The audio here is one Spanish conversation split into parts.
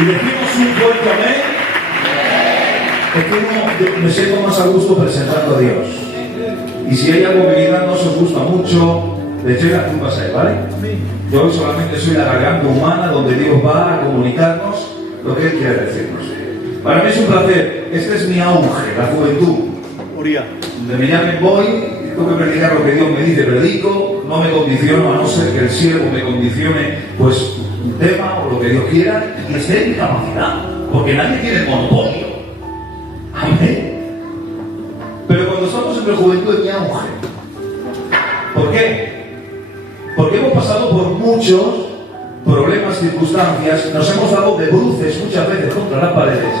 Y decimos un fuerte amén, porque me siento más a gusto presentando a Dios. Y si hay algo que quizás no os gusta mucho, le echéis las culpas a Él, ¿vale? Yo hoy solamente soy la garganta humana donde Dios va a comunicarnos lo que Él quiere decirnos. Para mí es un placer. Este es mi auge, la juventud. Donde me llamen voy, tengo que predicar lo que Dios me dice, predico, no me condiciono a no ser que el siervo me condicione pues un tema o lo que Dios quiera y esté en mi capacidad, porque nadie tiene el monopolio. Amén. Pero cuando estamos en la juventud es mi auge. ¿Por qué? Porque hemos pasado por muchos problemas, circunstancias, nos hemos dado de bruces muchas veces contra las paredes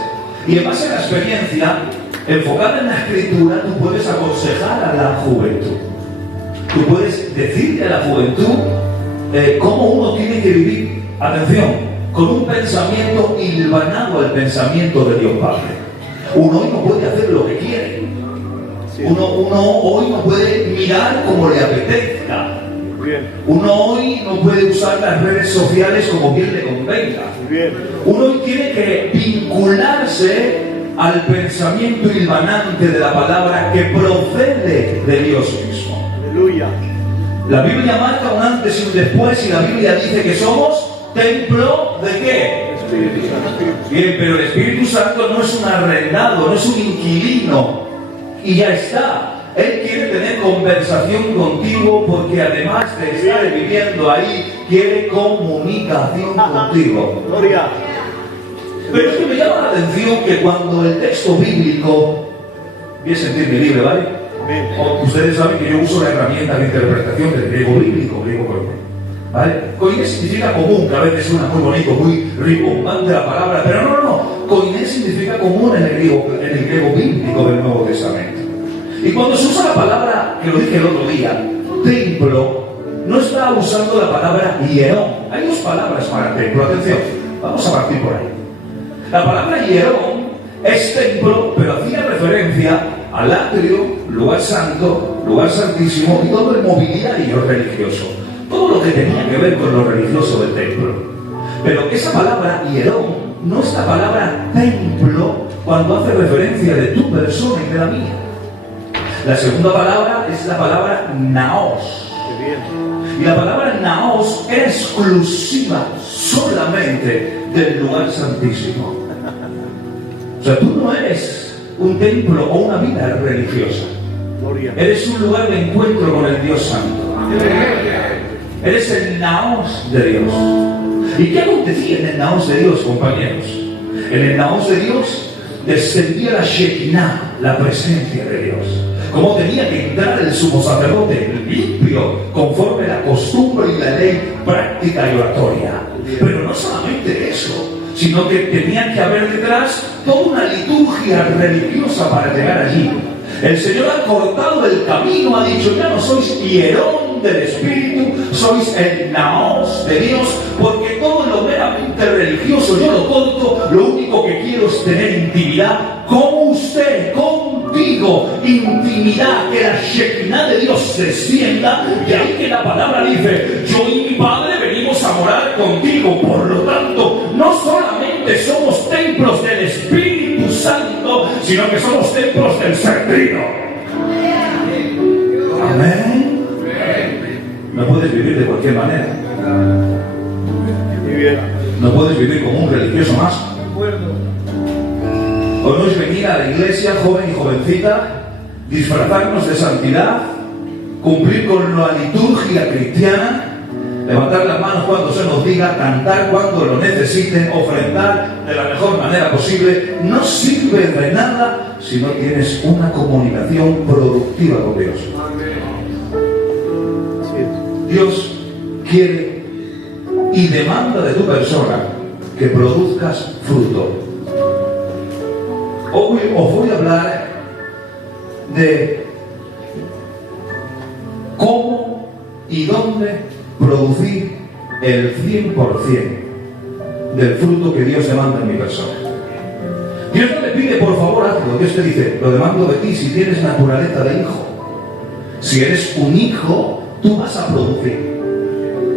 y en base a la experiencia enfocada en la escritura tú puedes aconsejar a la juventud, tú puedes decirle a la juventud cómo uno tiene que vivir, atención, con un pensamiento hilvanado al pensamiento de Dios Padre. Uno hoy no puede hacer lo que quiere, uno hoy no puede mirar como le apetezca. Uno hoy no puede usar las redes sociales como bien le convenga. Uno hoy tiene que vincularse al pensamiento hilvanante de la palabra que procede de Dios mismo. Aleluya. La Biblia marca un antes y un después y la Biblia dice que somos templo ¿de qué? Espíritu Santo. Bien, pero el Espíritu Santo no es un arrendado, no es un inquilino y ya está. Él quiere tener conversación contigo porque además de estar viviendo ahí, quiere comunicación contigo. Gloria. Pero es que me llama la atención que cuando el texto bíblico, voy a sentirme libre, ¿vale? Ustedes saben que yo uso la herramienta de interpretación del griego bíblico, ¿vale? Koiné significa común, que a veces suena muy bonito, muy rimbombante la palabra, pero no. Koiné significa común en el griego bíblico del Nuevo Testamento. Y cuando se usa la palabra, que lo dije el otro día, templo, no está usando la palabra hierón. Hay dos palabras para templo, atención, vamos a partir por ahí. La palabra hierón es templo, pero hacía referencia al atrio, lugar santo, lugar santísimo y todo el mobiliario religioso. Todo lo que tenía que ver con lo religioso del templo. Pero esa palabra hierón no es la palabra templo cuando hace referencia de tu persona y de la mía. La segunda palabra es la palabra naos. Y la palabra naos es exclusiva solamente del lugar santísimo. O sea, tú no eres un templo o una vida religiosa. Eres un lugar de encuentro con el Dios Santo. Eres el naos de Dios. ¿Y qué acontecía en el naos de Dios, compañeros? En el naos de Dios descendía la Shekinah, la presencia de Dios. Cómo tenía que entrar el sumo sacerdote limpio, conforme a la costumbre y la ley práctica y oratoria. Pero no solamente eso, sino que tenía que haber detrás toda una liturgia religiosa para llegar allí. El Señor ha cortado el camino, ha dicho, ya no sois hierón del Espíritu, sois el naos de Dios, porque todo lo meramente religioso yo lo corto, lo único que quiero es tener intimidad con usted, contigo, intimidad, que la Shekinah de Dios descienda, y ahí que la palabra dice, yo y mi Padre venimos a morar contigo, por lo tanto, no solamente somos templos del Espíritu Santo, sino que somos templos del Ser Trino. Amén. No puedes vivir de cualquier manera. No puedes vivir como un religioso más. O no es venir a la iglesia, joven y jovencita, disfrazarnos de santidad, cumplir con la liturgia cristiana, levantar las manos cuando se nos diga, cantar cuando lo necesiten, ofrendar de la mejor manera posible. No sirve de nada si no tienes una comunicación productiva con Dios. Dios quiere y demanda de tu persona que produzcas fruto. Hoy os voy a hablar de cómo y dónde producir el 100% del fruto que Dios demanda en mi persona. Dios no le pide, por favor, hazlo. Dios te dice, lo demando de ti si tienes naturaleza de hijo. Si eres un hijo, tú vas a producir.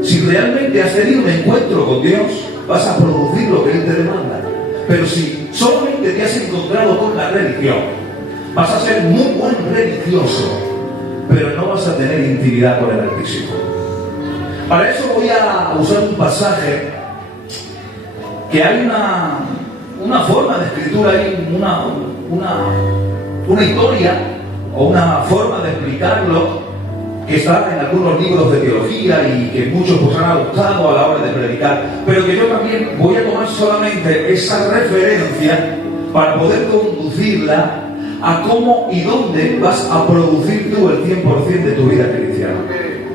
Si realmente has tenido un encuentro con Dios, vas a producir lo que Él te demanda. Pero si solamente te has encontrado con la religión, vas a ser muy buen religioso, pero no vas a tener intimidad con el Altísimo. Para eso voy a usar un pasaje que hay una forma de escritura, hay una historia o una forma de explicarlo que está en algunos libros de teología y que muchos pues han adoptado a la hora de predicar, pero que yo también voy a tomar solamente esa referencia para poder conducirla a cómo y dónde vas a producir tú el 100% de tu vida cristiana.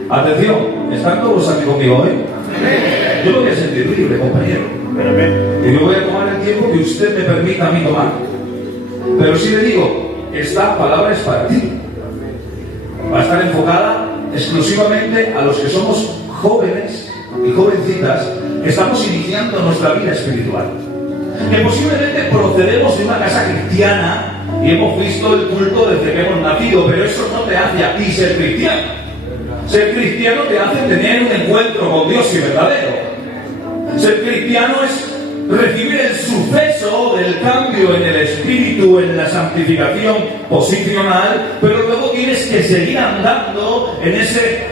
Atención, ¿están todos aquí conmigo hoy? Yo lo voy a sentir libre, compañero. Y yo voy a tomar el tiempo que usted me permita a mí tomar. Pero si le digo, esta palabra es para ti. Va a estar enfocada exclusivamente a los que somos jóvenes y jovencitas que estamos iniciando nuestra vida espiritual. Que posiblemente procedemos de una casa cristiana y hemos visto el culto desde que hemos nacido, pero eso no te hace a ti ser cristiano. Ser cristiano te hace tener un encuentro con Dios y verdadero. Ser cristiano es recibir el suceso del cambio en el espíritu, en la santificación posicional, pero luego tienes que seguir andando en ese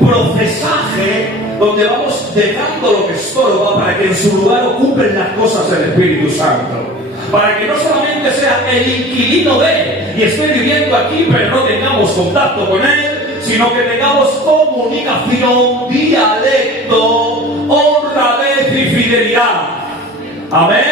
procesaje donde vamos dejando lo que estorba para que en su lugar ocupen las cosas del Espíritu Santo. Para que no solamente sea el inquilino de Él y esté viviendo aquí, pero no tengamos contacto con Él, sino que tengamos comunicación, dialecto, honradez y fidelidad. Amén.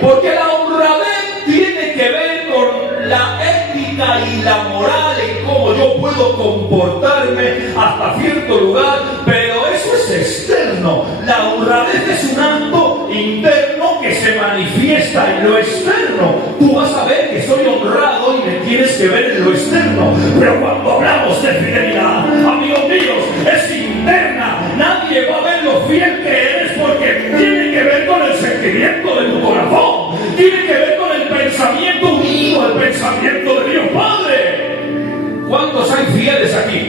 Porque la honradez tiene que ver con la ética y la moral en cómo yo puedo comportarme hasta cierto lugar, pero eso es externo. La honradez es un acto interno que se manifiesta en lo externo. Tú vas a ver que soy honrado y me tienes que ver en lo externo. Pero cuando hablamos de fidelidad, amigos míos, es interna. Nadie va a ver lo fiel que eres porque tiene que ver con el sentimiento de tu corazón. Tiene que ver con el pensamiento unido al pensamiento de Dios Padre. ¿Cuántos hay fieles aquí?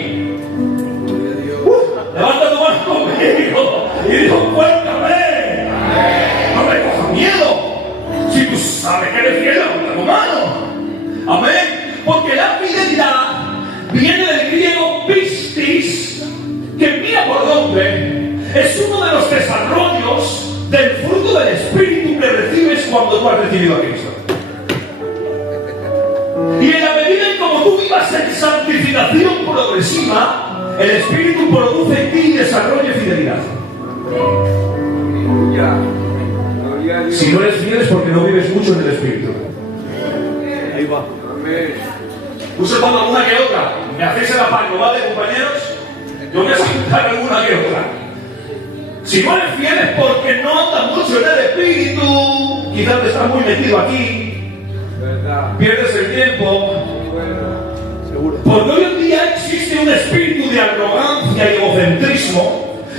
Levanta tu mano conmigo y digo, cuéntame. No me cojas miedo. Si tú sabes que eres fiel, levanta tu mano. Amén. Porque la fidelidad viene del griego pistis, que mira por dónde es uno de los desarrollos del fruto del Espíritu que recibes cuando tú has recibido a Cristo. Y en la medida en como tú vivas en santificación progresiva, el Espíritu produce en ti y desarrolla fidelidad. Si no eres fiel es porque no vives mucho en el Espíritu. Ahí va. Usted ponga alguna que otra. Me hacéis el apaño, ¿vale, compañeros? Yo voy a saltar alguna que otra. Si no eres fiel es porque no andas mucho en el Espíritu. Quizás te estás muy metido aquí. Pierdes el tiempo. Porque hoy en día existe un espíritu de arrogancia y egocentrismo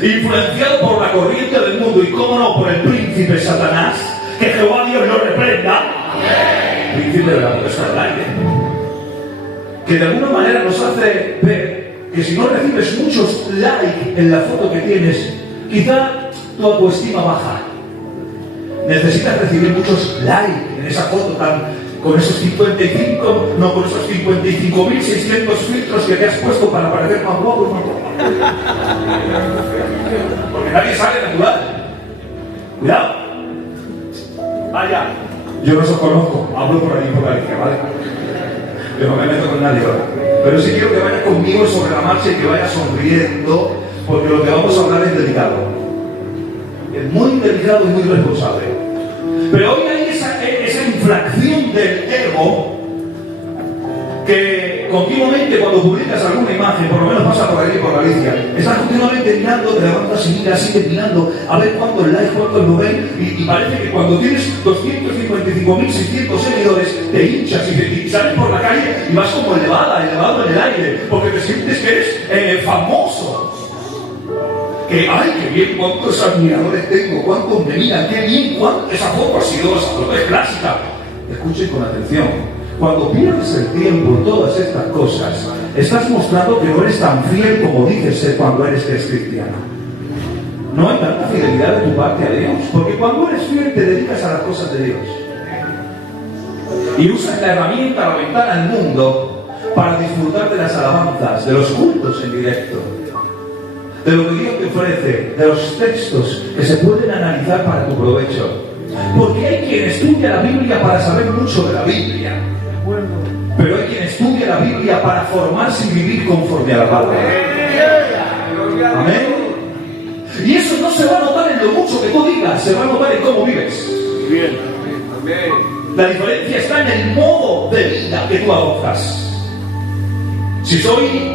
influenciado por la corriente del mundo y, cómo no, por el príncipe Satanás. Que Jehová Dios lo reprenda. Príncipe de la potestad del aire. Que de alguna manera nos hace ver que si no recibes muchos likes en la foto que tienes, quizá tu autoestima baja. Necesitas recibir muchos likes en esa foto con esos 55, no, con esos 55.600 filtros que te has puesto para parecer más guapo y más guapo. Porque nadie sale natural. Cuidado. Vaya. Yo no os conozco, hablo por ahí por la Galicia, ¿vale? Yo no me meto con nadie, ¿verdad? Pero sí quiero que vayas conmigo sobre la marcha y que vayas sonriendo, porque lo que vamos a hablar es delicado. Es muy delicado y muy responsable. Pero hoy hay esa infracción del ego que continuamente cuando publicas alguna imagen, por lo menos pasa por ahí por Galicia, estás continuamente mirando, te levantas y miras, sigues mirando a ver cuántos likes, cuántos lo ven, y parece que cuando tienes 255.600 seguidores te hinchas y sales por la calle y vas como elevado en el aire, porque te sientes que eres famoso. Que, ay, qué bien, cuántos admiradores tengo, cuántos me miran, qué bien, cuánto esa foto ha sido, esa foto es clásica. Escuchen con atención. Cuando pierdes el tiempo en todas estas cosas, estás mostrando que no eres tan fiel como dices ser cuando eres cristiano. no hay tanta fidelidad de tu parte a Dios. Porque cuando eres fiel te dedicas a las cosas de Dios. Y usas la herramienta, la ventana al mundo para disfrutar de las alabanzas, de los cultos en directo, de lo que Dios te ofrece, de los textos que se pueden analizar para tu provecho. Porque hay quien estudia la Biblia para saber mucho de la Biblia, pero hay quien estudia la Biblia para formarse y vivir conforme a la palabra. Amén. Y eso no se va a notar en lo mucho que tú digas, se va a notar en cómo vives. La diferencia está en el modo de vida que tú adoptas. Si soy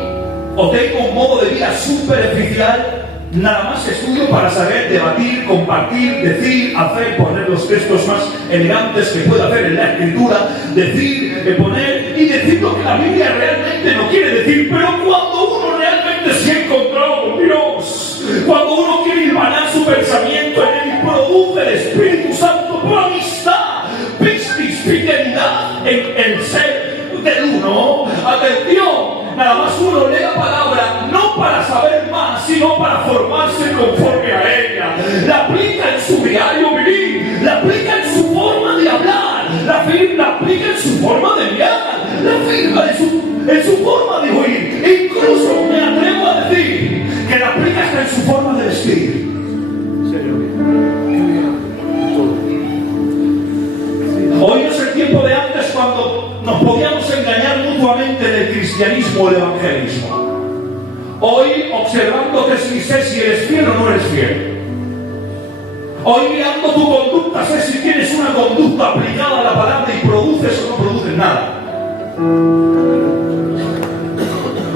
o tengo un modo de vida superficial, nada más estudio para saber debatir, compartir, decir, hacer, poner los textos más elegantes que pueda hacer en la escritura, decir, poner y decir lo que la Biblia realmente no quiere decir. Pero cuando uno realmente se ha encontrado con Dios, cuando uno quiere hilvanar su pensamiento en él, produce el Espíritu Santo por amistad, pistis, fidelidad en el ser del uno. Atención. Nada más uno lee la palabra no para saber más, sino para formarse conforme a ella. La aplica en su diario vivir, la aplica en su forma de hablar, la aplica en su forma de mirar, la aplica en su forma de oír. Incluso me atrevo a decir que la aplica hasta en su forma de vestir. Hoy no es el tiempo de antes cuando nos podíamos engañar mutuamente del cristianismo o el evangelismo. Hoy, observándote si sé si eres fiel o no eres fiel. Hoy, mirando tu conducta, sé si tienes una conducta aplicada a la palabra y produces o no produces nada.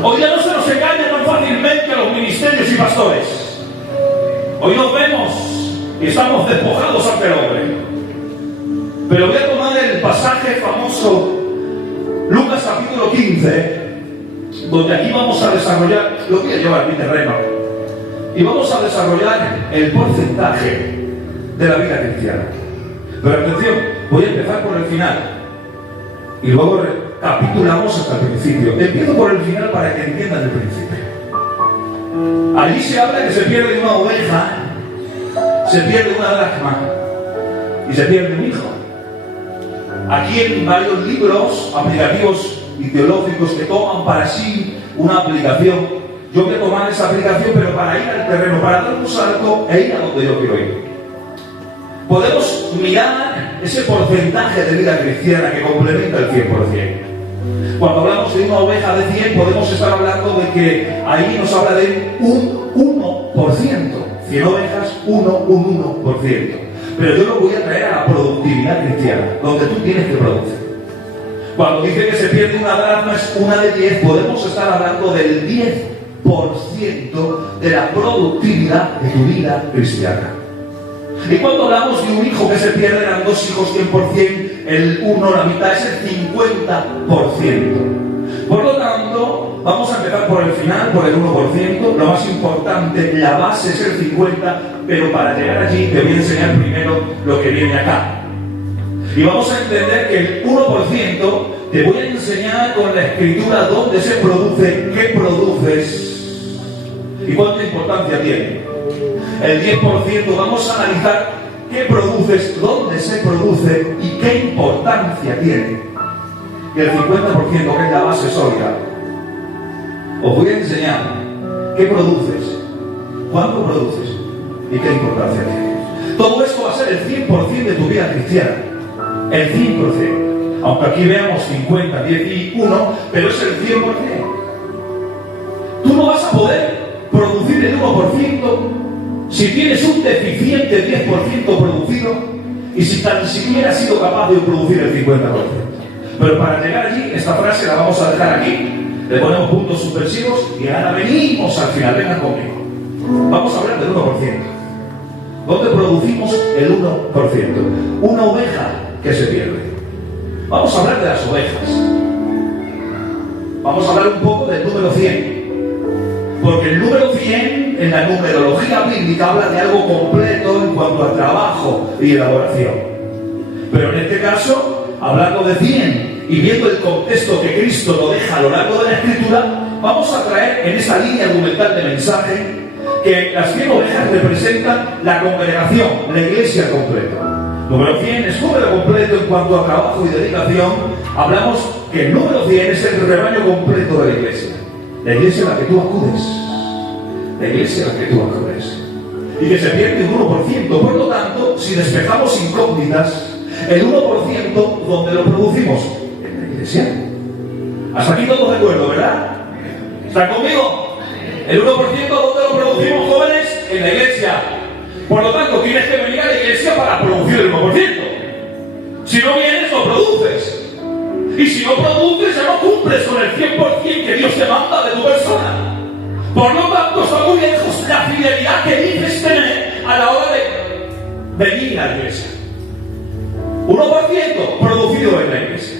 Hoy ya no se nos engaña tan fácilmente a los ministerios y pastores. Hoy nos vemos y estamos despojados ante el hombre. Pero voy a tomar el pasaje famoso, Lucas capítulo 15, donde aquí vamos a desarrollar, lo voy a llevar a mi terreno, y vamos a desarrollar el porcentaje de la vida cristiana. Pero atención, voy a empezar por el final, y luego recapitulamos hasta el principio. Empiezo por el final para que entiendan el principio. Allí se habla que se pierde una oveja, se pierde una dracma, y se pierde un hijo. Aquí en varios libros aplicativos y teológicos que toman para sí una aplicación. Yo voy a tomar esa aplicación, pero para ir al terreno, para dar un salto e ir a donde yo quiero ir. Podemos mirar ese porcentaje de vida cristiana que complementa el 100%. Cuando hablamos de una oveja de 100, podemos estar hablando de que ahí nos habla de un 1%. 100 ovejas, un 1%. Pero yo lo voy a traer a la productividad cristiana, donde tú tienes que producir. Cuando dice que se pierde una dracma, es una de 10, podemos estar hablando del 10% de la productividad de tu vida cristiana. Y cuando hablamos de un hijo que se pierde, eran 2 hijos 100%, el 1, la mitad, es el 50%. Por lo tanto, vamos a empezar por el final, por el 1%. Lo más importante, la base es el 50%, pero para llegar allí te voy a enseñar primero lo que viene acá. Y vamos a entender que el 1% te voy a enseñar con la escritura dónde se produce, qué produces y cuánta importancia tiene. El 10% vamos a analizar qué produces, dónde se produce y qué importancia tiene. Y el 50%, que es la base sólida, os voy a enseñar qué produces, cuánto produces y qué importancia tiene. Todo esto va a ser el 100% de tu vida cristiana. El 100%. Aunque aquí veamos 50, 10 y 1, pero es el 100%. Tú no vas a poder producir el 1% si tienes un deficiente 10% producido y si tan siquiera has sido capaz de producir el 50%. Pero para llegar allí, esta frase la vamos a dejar aquí, le ponemos puntos suspensivos y ahora venimos al final. Vengan conmigo. Vamos a hablar del 1%. ¿Dónde producimos el 1%? Una oveja que se pierde. Vamos a hablar de las ovejas. Vamos a hablar un poco del número 100. Porque el número 100 en la numerología bíblica habla de algo completo en cuanto a trabajo y elaboración. Pero en este caso, hablando de 100 y viendo el contexto que Cristo lo deja a lo largo de la Escritura, vamos a traer en esa línea argumental de mensaje que las 100 ovejas representan la congregación, la iglesia completa. Número 100 es número completo en cuanto a trabajo y dedicación. Hablamos que el número 100 es el rebaño completo de la iglesia a la que tú acudes, la iglesia a la que tú acudes, y que se pierde un 1%. Por lo tanto, si despejamos incógnitas, el 1% ¿dónde lo producimos? En la iglesia. Hasta aquí todos de acuerdo, ¿verdad? ¿Están conmigo? El 1% ¿dónde lo producimos, jóvenes? En la iglesia. Por lo tanto, tienes que venir a la iglesia para producir el 1%. Si no vienes, no produces. Y si no produces, ya no cumples con el 100% que Dios te manda de tu persona. Por lo tanto, está muy lejos la fidelidad que dices tener a la hora de venir a la iglesia. 1% producido en la iglesia.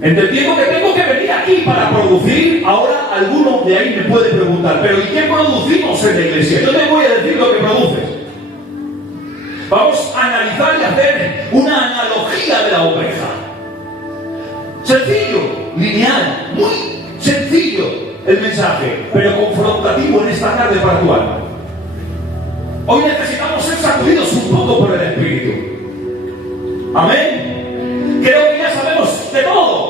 Entendiendo que tengo que venir aquí para producir. Ahora alguno de ahí me puede preguntar, pero ¿y qué producimos en la iglesia? Yo te voy a decir lo que produces. Vamos a analizar y hacer una analogía de la oveja. Sencillo, lineal, muy sencillo el mensaje, pero confrontativo en esta tarde para tu alma. Hoy necesitamos ser sacudidos un poco por el Espíritu. Amén. Creo que ya sabemos de todo.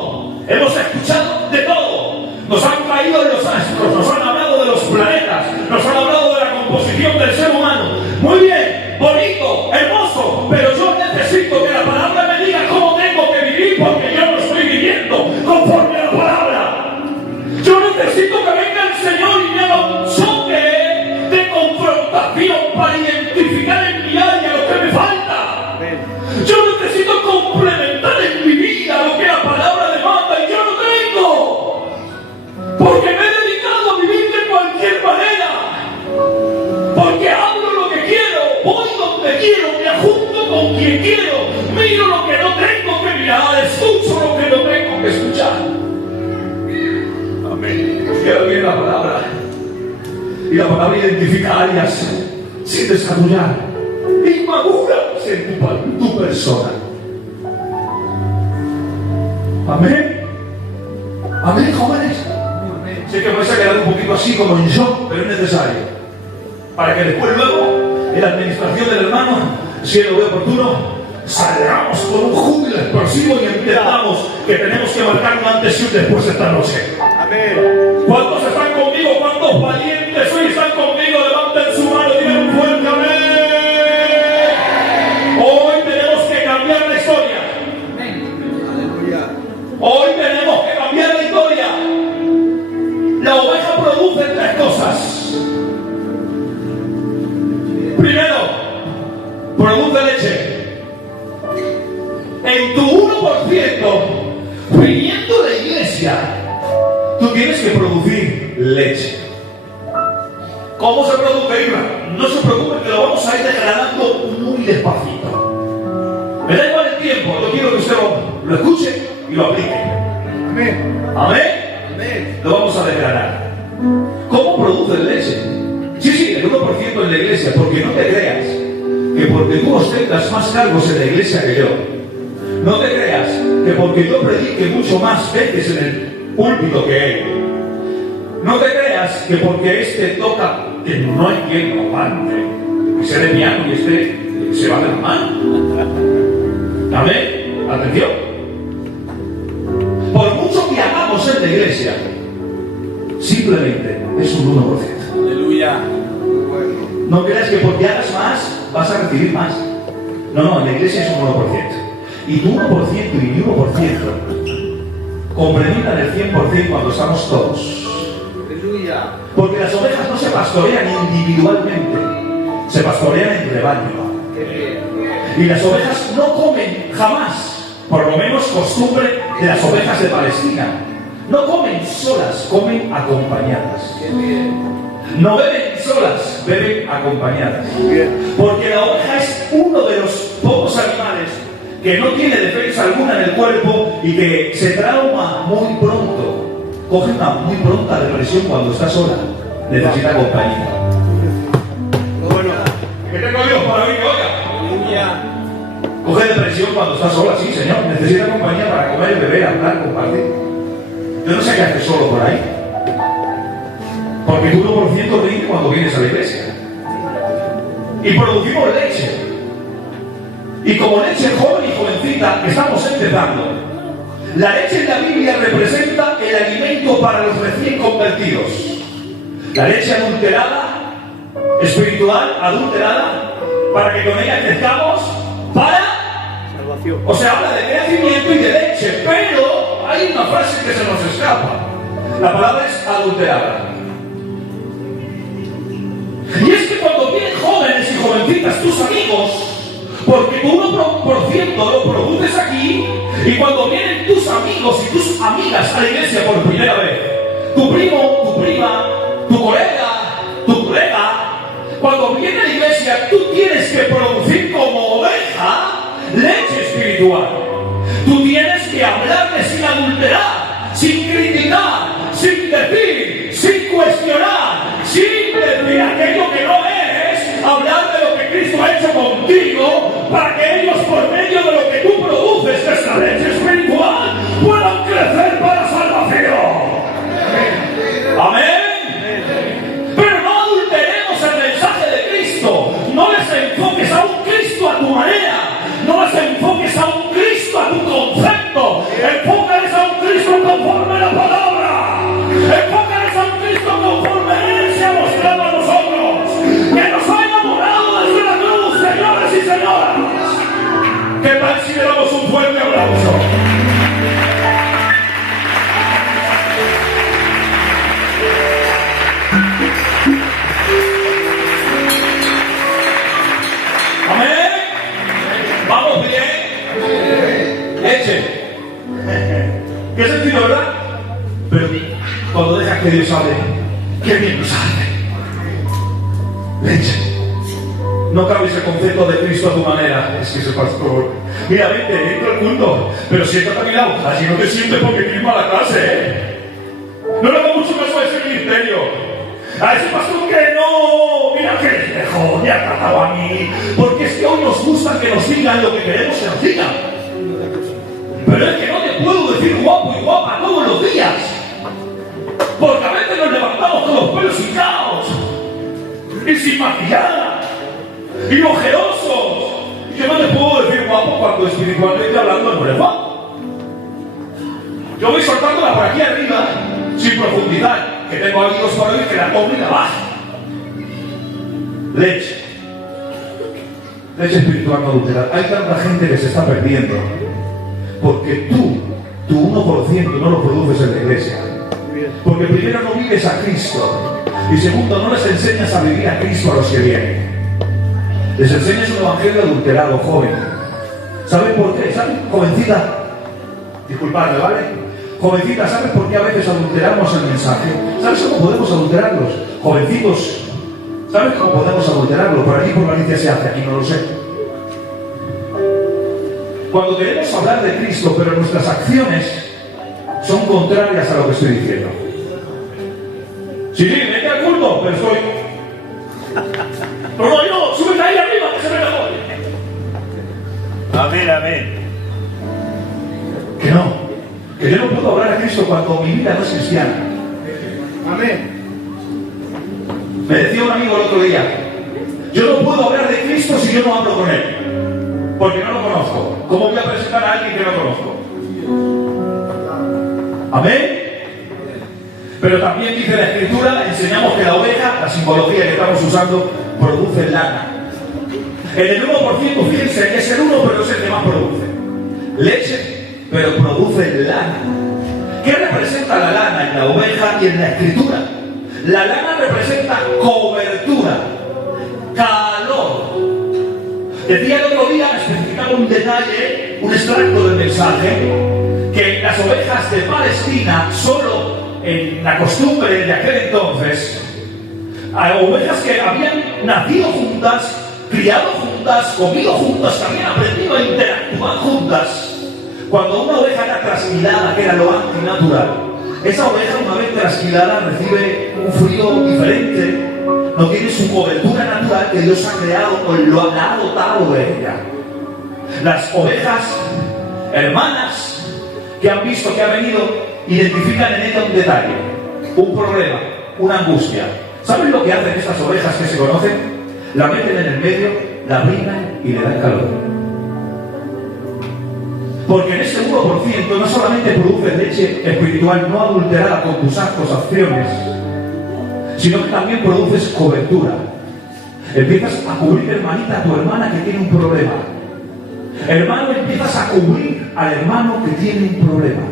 Hemos escuchado de todo. Nos han caído de los astros, nos han hablado de los planetas, nos han hablado de la composición del ser humano. Muy bien, bonito, hermoso, pero yo necesito que la palabra me diga cómo tengo que vivir, porque yo no estoy viviendo conforme a la palabra. Yo necesito que venga el Señor y me haga un choque de confrontación para identificar en mi área lo que me falta. Yo necesito complementar en mi vida lo que la palabra demanda y yo no tengo. Porque me he dedicado a vivir de cualquier manera. Porque hablo lo que quiero, voy donde quiero, me ajunto con quien quiero, miro lo que no tengo que mirar, escucho lo que no tengo que escuchar. Amén. Quiero bien la palabra. Y la palabra identifica áreas sin desarrollar, inmaduras en tu persona. Amén. Amén, jóvenes. Sé que vais a quedar un poquito así como en shock, pero es necesario. Para que después luego, en la administración del hermano, si él lo ve oportuno, salgamos con un júbilo explosivo y entendamos que tenemos que marcar un antes y un después esta noche. Amén. ¿Cuántos están conmigo? ¿Cuántos valientes hoy están conmigo? Levanten su mano y digan un fuerte amén. Hoy tenemos que cambiar la historia. Hoy tenemos que cambiar la historia. La oveja produce tres cosas. Primero, produce leche. En tu 1%, viniendo de iglesia, tú tienes que producir leche. ¿Cómo se produce, Irma? No se preocupe, que lo vamos a ir degradando muy despacito. Me da igual el tiempo, yo quiero que usted lo escuche y lo aplique. Amén. Amén. Amén. Lo vamos a degradar. ¿Cómo produce leche? Sí, el 1% en la iglesia, porque no te creas que porque tú ostentas más cargos en la iglesia que yo, no te creas que porque yo predique mucho más veces en el púlpito que él, no te creas que porque este toca, que no hay quien lo aguante, que se dé piano y este se va de la mano. Amén. Atención. Por mucho que hagamos en la iglesia, simplemente es un 1%. Aleluya. No creas que porque hagas más vas a recibir más. No, en la iglesia es un 1%. Y tu 1% y mi 1% complementan el 100% cuando estamos todos. Aleluya. Porque las ovejas no se pastorean individualmente, se pastorean en rebaño. Y las ovejas no comen jamás, por lo menos costumbre de las ovejas de Palestina. No comen solas, comen acompañadas. No beben solas, beben acompañadas. Porque la oveja es uno de los pocos animales que no tiene defensa alguna en el cuerpo y que se trauma muy pronto. Coge una muy pronta depresión cuando está sola. Necesita compañía. Bueno, ¿qué tengo Dios para mí? Oiga. Coge depresión cuando está sola, sí, señor. Necesita compañía para comer, beber, hablar, compartir. Yo no sé qué hace solo por ahí. Porque tu 1% rinde cuando vienes a la iglesia. Y producimos leche. Y como leche joven y jovencita, estamos empezando. La leche en la Biblia representa el alimento para los recién convertidos. La leche adulterada, espiritual, adulterada, para que con ella crezcamos para salvación. O sea, habla de crecimiento y de leche, pero hay una frase que se nos escapa. La palabra es adulterada. Y es que cuando vienen jóvenes y jovencitas, tus amigos, porque tu 1% lo produces aquí, y cuando vienen tus amigos y tus amigas a la iglesia por primera vez, tu primo, tu prima, tu colega, cuando viene a la iglesia, tú tienes que producir como oveja leche espiritual. Tú tienes que hablarle sin adulterar, sin criticar, sin decir, sin cuestionar, sin decir aquello que no eres, hablar de lo que Cristo ha hecho contigo, para que ellos, por medio de lo que tú produces de esta leche espiritual, puedan crecer para salvación. Amén. Pero no adulteremos el mensaje de Cristo. No les enfoques a un Cristo a tu manera. No les enfoques a un Cristo a tu concepto. Enfócales a un Cristo conforme a la palabra. Enfócales a un Cristo conforme Él se ha mostrado a nosotros. Que nos ha enamorado desde la cruz, señores y señoras. ¿Qué tal si le damos un fuerte aplauso? Amén. Vamos bien. Leche. Qué sencillo, ¿verdad? Pero cuando dejas que Dios hable, qué bien nos hace. Leche. No cabes el concepto de Cristo a tu manera. Es que ese pastor, mira, vente, entra al culto, pero siéntate a mi lado. Así no te sientes porque tienes mala clase, ¿eh? No le hago mucho caso a ese ministerio. A ese pastor que no, mira que es mejor, me ha tratado a mí. Porque es que hoy nos gusta que nos digan lo que queremos que nos digan. Pero es que no te puedo decir guapo y guapa todos los días. Porque a veces nos levantamos con los pelos hinchados y sin maquillar y ojerosos. Yo no te puedo decir guapo cuando espiritualmente hablando no eres guapo. Yo voy soltándola por aquí arriba sin profundidad. Que tengo amigos por hoy que la tomo y la bajo. Leche. Leche espiritual no adulterada. Hay tanta gente que se está perdiendo porque tú, tu 1% no lo produces en la iglesia. Porque primero no vives a Cristo y segundo no les enseñas a vivir a Cristo a los que vienen. Les enseñas un evangelio adulterado, joven. ¿Saben por qué? ¿Saben? Jovencita, disculpadme, ¿vale? Jovencita, ¿sabes por qué a veces adulteramos el mensaje? ¿Sabes cómo podemos adulterarlos? Jovencitos, ¿sabes cómo podemos adulterarlo? Por aquí, por Galicia se hace, aquí no lo sé. Cuando queremos hablar de Cristo, pero nuestras acciones son contrarias a lo que estoy diciendo. Sí, vete al culto, pero estoy... Pero no, súbete ahí arriba, que se ve mejor. Amén, amén. Que no. Que yo no puedo hablar a Cristo cuando mi vida no es cristiana. Amén. Me decía un amigo el otro día, yo no puedo hablar de Cristo si yo no hablo con Él, porque no lo conozco. ¿Cómo voy a presentar a alguien que no conozco? Amén. Pero también dice la Escritura, enseñamos que la oveja, la simbología que estamos usando, produce lana. En el 1%, fíjense, es el 1, pero es el que más produce. Leche, pero produce lana. ¿Qué representa la lana en la oveja y en la Escritura? La lana representa cobertura, calor. Decía el otro día, especificaba un detalle, un extracto del mensaje, que las ovejas de Palestina, solo en la costumbre de aquel entonces, ovejas que habían nacido juntas, criado juntas, comido juntas, que habían aprendido a interactuar juntas. Cuando una oveja era trasquilada, que era lo antinatural, esa oveja, una vez trasquilada, recibe un frío diferente, no tiene su cobertura natural que Dios ha creado o lo ha dotado de ella. Las ovejas hermanas que han visto que ha venido, identifican en ella un detalle, un problema. una angustia. ¿Saben lo que hacen estas ovejas que se conocen? La meten en el medio, la brindan y le dan calor. Porque en ese 1% no solamente produce leche espiritual no adulterada con tus actos, acciones, sino que también produces cobertura. Empiezas a cubrir, hermanita, a tu hermana que tiene un problema. Hermano, empiezas a cubrir al hermano que tiene un problema.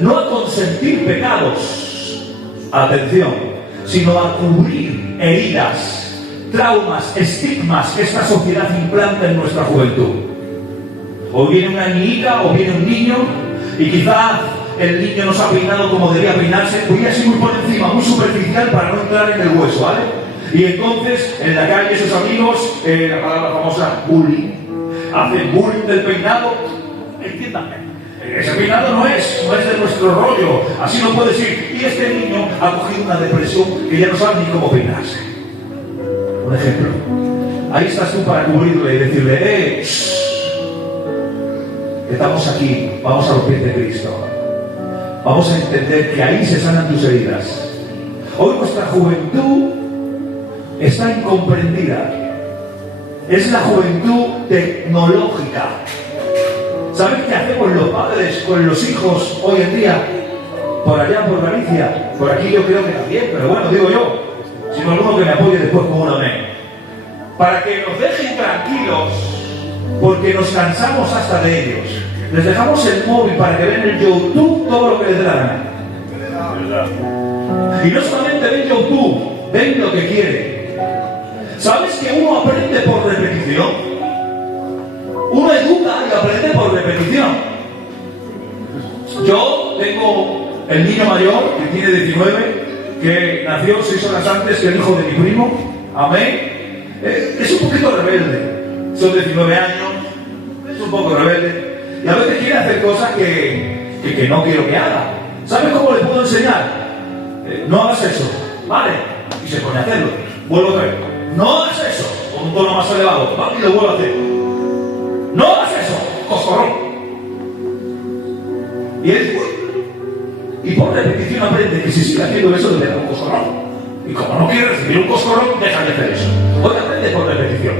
No a consentir pecados, atención, sino a cubrir heridas, traumas, estigmas que esta sociedad implanta en nuestra juventud. O viene una niñita o viene un niño y quizás el niño no se ha peinado como debía peinarse. Voy así muy por encima, muy superficial para no entrar en el hueso, ¿vale? Y entonces en la calle sus amigos, la palabra famosa bullying, hacen bullying del peinado. Entiéndame, ese peinado no es de nuestro rollo, así no puedes ir. Y este niño ha cogido una depresión que ya no sabe ni cómo peinarse. Un ejemplo. Ahí estás tú para cubrirle y decirle, estamos aquí, vamos a los pies de Cristo. Vamos a entender que ahí se sanan tus heridas. Hoy nuestra juventud está incomprendida. Es la juventud tecnológica. ¿Sabes qué hacemos los padres con los hijos hoy en día? Por allá, por Galicia, por aquí yo creo que también, pero bueno, digo yo, sino alguno que me apoye después con un amén. Para que nos dejen tranquilos, porque nos cansamos hasta de ellos. Les dejamos el móvil para que vean en YouTube todo lo que les dé la gana. Y no solamente ven YouTube, ven lo que quieren. ¿Sabes que uno aprende por repetición? Uno educa y aprende por repetición. Yo tengo el niño mayor, que tiene 19, que nació 6 horas antes que el hijo de mi primo. Amén. Es un poquito rebelde. Son 19 años, es un poco rebelde. Y a veces quiere hacer cosas que no quiero que haga. ¿Sabes cómo le puedo enseñar? No hagas eso, ¿vale? Y se pone a hacerlo. Vuelvo a ver. No hagas eso, con un tono más elevado, ¿vale? Y lo vuelvo a hacer. No hagas eso, coscorrón. Y él, y por repetición aprende que si sigue haciendo eso, le da un coscorrón. Y como no quiere recibir un coscorrón, deja de hacer eso. Hoy aprende por repetición.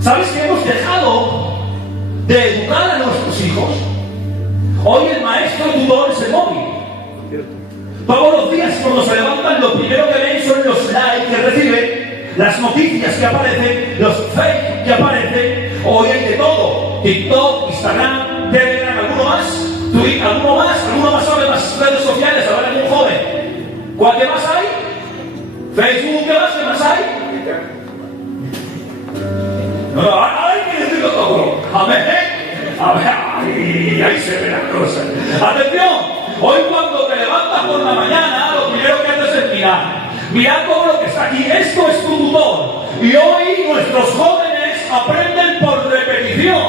¿Sabes que hemos dejado de educar a nuestros hijos? Hoy el maestro tutor es el móvil. Todos los días cuando se levantan, lo primero que ven son los likes que reciben, las noticias que aparecen, los fake que aparecen. Hoy hay de todo: TikTok, Instagram, Telegram, ¿alguno más? Twitter, ¿alguno más sabe más redes sociales? A ver, algún joven. ¿Cuál que más hay? Facebook, ¿qué más hay? No, hay que decirlo todo. Amén. A ver, ahí se ve la cosa. Atención. Hoy cuando te levantas por la mañana, lo primero que haces es mirar todo lo que está aquí. Esto es tu tutor. Y hoy nuestros jóvenes aprenden por repetición.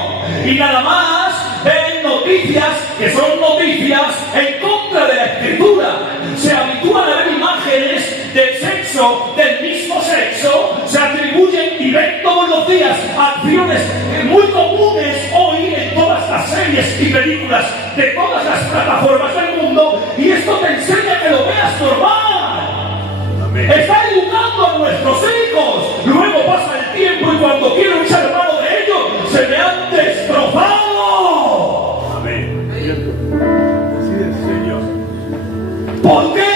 Y nada más ven noticias que son noticias en contra de la Escritura. Se habitúan a ver imágenes del sexo, del mismo sexo. Se atribuyen y ven todos los días acciones muy comunes hoy en todas las series y películas de todas las plataformas del mundo, y esto te enseña que lo veas normal. Amén. Está educando a nuestros hijos. Luego pasa el tiempo y cuando quiero echar mano de ellos, se me han destrozado. Amén. Así es, Señor. ¿Por qué?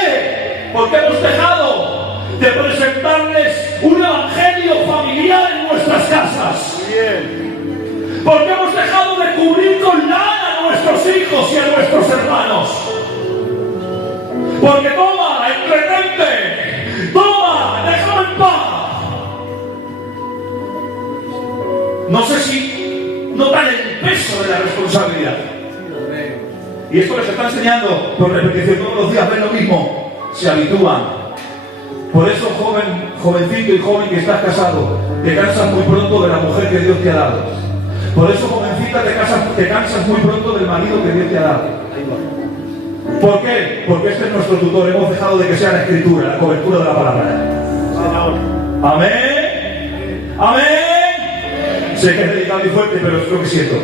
Porque hemos dejado de presentarles un evangelio familiar en nuestras casas. Bien. Porque hemos dejado de cubrir con lana a nuestros hijos y a nuestros hermanos. Porque toma, entretente, toma, déjame en paz. No sé si notan el peso de la responsabilidad. Y esto les está enseñando por repetición todos los días, ven lo mismo, se habitúan. Por eso, jovencito y joven que estás casado, te cansas muy pronto de la mujer que Dios te ha dado. Por eso, jovencita, te cansas muy pronto del marido que Dios te ha dado. ¿Por qué? Porque este es nuestro tutor. Hemos dejado de que sea la Escritura, la cobertura de la palabra. Amén. Amén. Sé que es delicado y fuerte, pero es lo que siento.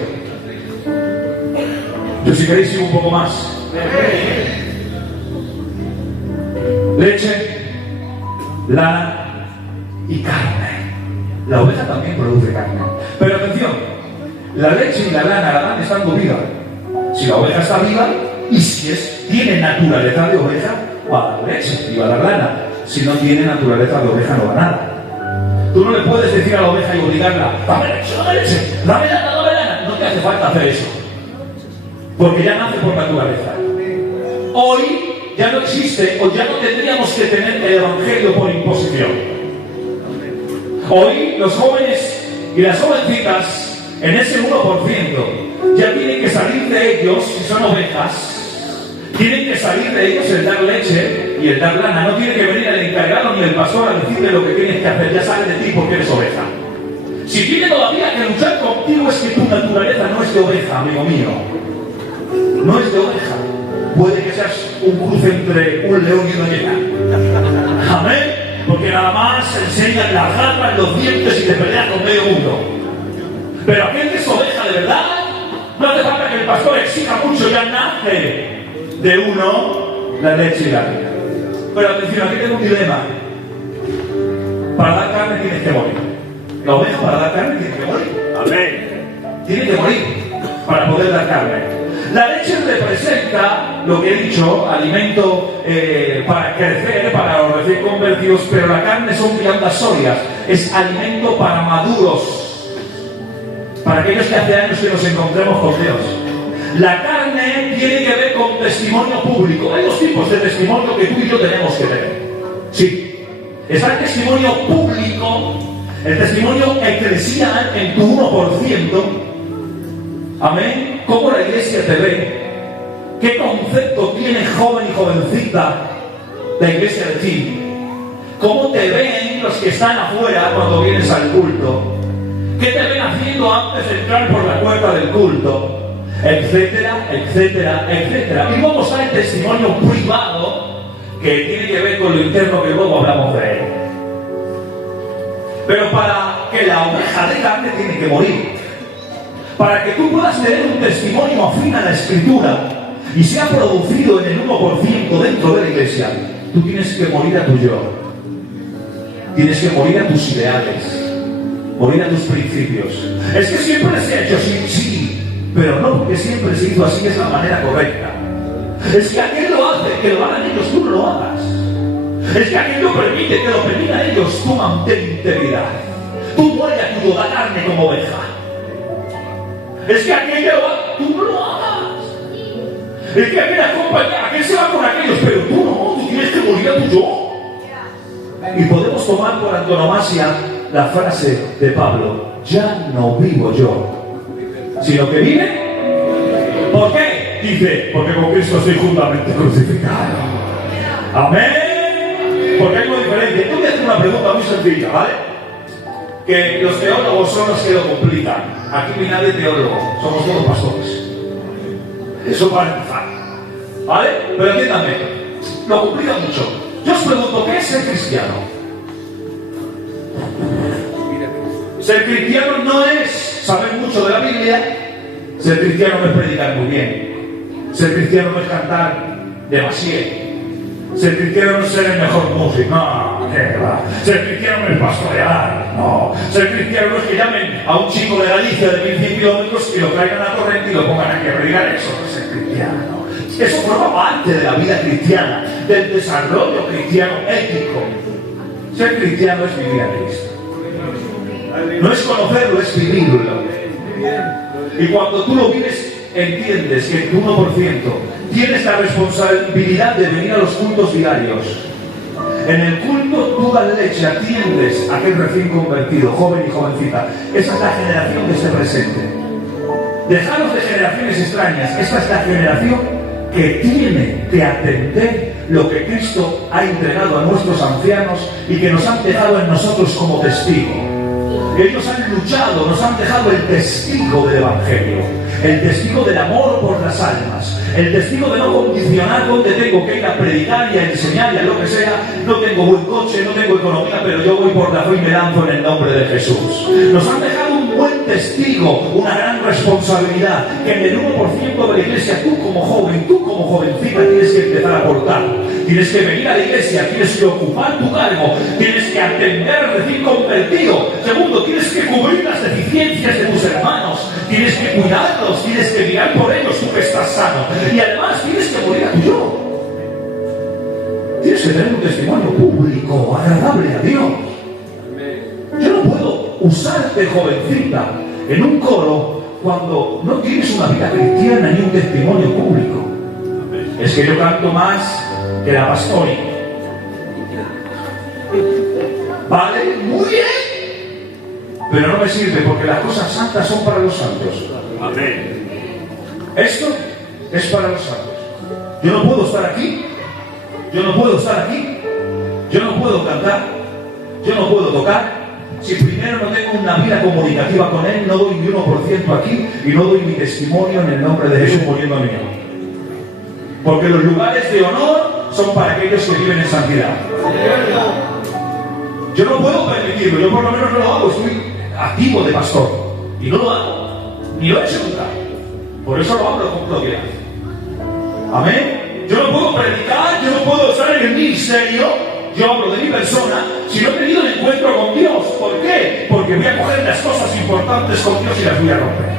Yo, si queréis, sigo un poco más. leche, lana y carne. La oveja también produce carne. Pero atención, la leche y la lana la dan estando viva. Si la oveja está viva y si tiene naturaleza de oveja, va a dar leche y va a dar lana. Si no tiene naturaleza de oveja, no va a nada. Tú no le puedes decir a la oveja y obligarla, dame leche, dame lana. No te hace falta hacer eso. Porque ya nace por naturaleza. Hoy ya no existe, o ya no tendríamos que tener el evangelio por imposición. Hoy los jóvenes y las jovencitas, en ese 1%, ya tienen que salir de ellos, si son ovejas, tienen que salir de ellos el dar leche y el dar lana. No tiene que venir el encargado ni el pastor a decirle lo que tienes que hacer, ya sale de ti porque eres oveja. Si tiene todavía que luchar contigo es que tu naturaleza no es de oveja, amigo mío. No es de oveja. Puede que seas un cruce entre un león y una llena. Amén. Porque nada más enseñan las garras, los dientes y te pelean con medio mundo. Pero aquel que es oveja de verdad, no hace falta que el pastor exija mucho, ya nace de uno la leche y la vida. Pero atención, aquí tengo un dilema. Para dar carne tienes que morir. La oveja para dar carne tiene que morir. Amén. Tiene que morir para poder dar carne. La leche representa, lo que he dicho, alimento para crecer, para los recién convertidos, pero la carne son viandas sólidas, es alimento para maduros, para aquellos que hace años que nos encontremos con Dios. La carne tiene que ver con testimonio público. Hay dos tipos de testimonio que tú y yo tenemos que tener. Sí, está el testimonio público, el testimonio eclesial en tu 1%. Amén. ¿Cómo la iglesia te ve? ¿Qué concepto tiene joven y jovencita la iglesia de ti? ¿Cómo te ven los que están afuera cuando vienes al culto? ¿Qué te ven haciendo antes de entrar por la puerta del culto? Etcétera, etcétera, etcétera. Y luego está el testimonio privado que tiene que ver con lo interno, que luego hablamos de él. Pero para que la oveja de carne tiene que morir. Para que tú puedas tener un testimonio afín a la Escritura y sea producido en el 1% dentro de la iglesia, tú tienes que morir a tu yo. Tienes que morir a tus ideales, morir a tus principios. Es que siempre se ha hecho así, sí, pero no porque siempre se hizo así es la manera correcta. Es que aquel lo hace, que lo hagan ellos, tú no lo hagas. Es que aquel lo permite, que lo permitan ellos, tú mantén integridad. Tú mueres a tu yo, da carne como oveja. Es que aquello tú no lo hagas. Es que aquella compañía, aquel se va con aquellos, pero tú no, tú tienes que morir a tu yo. Y podemos tomar por antonomasia la frase de Pablo: ya no vivo yo, sino que vive. ¿Por qué? Dice, porque con Cristo estoy juntamente crucificado. Amén. Porque hay una diferencia. Yo voy a hacer una pregunta muy sencilla, ¿vale? Que los teólogos son los que lo complican. Aquí no hay nadie teólogo, somos todos pastores. Eso para empezar, ¿vale? Pero entiéndame, lo complica mucho. Yo os pregunto, ¿qué es ser cristiano? Ser cristiano no es saber mucho de la Biblia. Ser cristiano no es predicar muy bien. Ser cristiano no es cantar demasiado. Ser cristiano no es ser el mejor músico, no, ¿qué va? Ser cristiano no es pastorear, no. Ser cristiano no es que llamen a un chico de Galicia de 1100 kilómetros y lo traigan a Torrente y lo pongan aquí a predicar. Eso no es ser cristiano. Eso forma parte de la vida cristiana, del desarrollo cristiano ético. Ser cristiano es vivir a Cristo. No es conocerlo, es vivirlo. Y cuando tú lo vives, entiendes que tu 1% tienes la responsabilidad de venir a los cultos diarios. En el culto tú das leche, atiendes a aquel recién convertido, joven y jovencita. Esa es la generación de este presente. Dejaros de generaciones extrañas. Esta es la generación que tiene que atender lo que Cristo ha entregado a nuestros ancianos y que nos han dejado en nosotros como testigo. Ellos han luchado, nos han dejado el testigo del Evangelio, el testigo del amor por las almas, el testigo de no condicionar dónde tengo que ir a predicar y a enseñar y a lo que sea. No tengo buen coche, no tengo economía, pero yo voy por la fe y me lanzo en el nombre de Jesús. Nos han dejado un buen testigo, una gran responsabilidad, que en el 1% de la iglesia tú como joven, tú como jovencita tienes que empezar a aportar. tienes que venir a la iglesia, tienes que ocupar tu cargo, tienes que atender recién convertido. Segundo, tienes que cubrir las deficiencias de tus hermanos, tienes que cuidarlos, tienes que mirar por ellos, tú que estás sano. Y además tienes que morir a tu yo. Tienes que tener un testimonio público, agradable a Dios. Yo no puedo usarte, jovencita, en un coro cuando no tienes una vida cristiana ni un testimonio público. Es que yo canto más que la pastori. Vale, muy bien, pero no me sirve porque las cosas santas son para los santos. Amén. Esto es para los santos. Yo no puedo estar aquí, yo no puedo estar aquí, yo no puedo cantar, yo no puedo tocar si primero no tengo una vida comunicativa con Él, no doy ni 1% aquí y no doy mi testimonio en el nombre de Jesús poniendo a mi nombre. Porque los lugares de honor son para aquellos que viven en santidad. Yo no puedo permitirlo, yo por lo menos no lo hago, estoy activo de pastor y no lo hago, ni lo he hecho nunca. Por eso lo hablo con propiedad. Amén. Yo no puedo predicar, yo no puedo estar en el ministerio, yo hablo de mi persona, si no he tenido un encuentro con Dios. ¿Por qué? Porque voy a coger las cosas importantes con Dios y las voy a romper.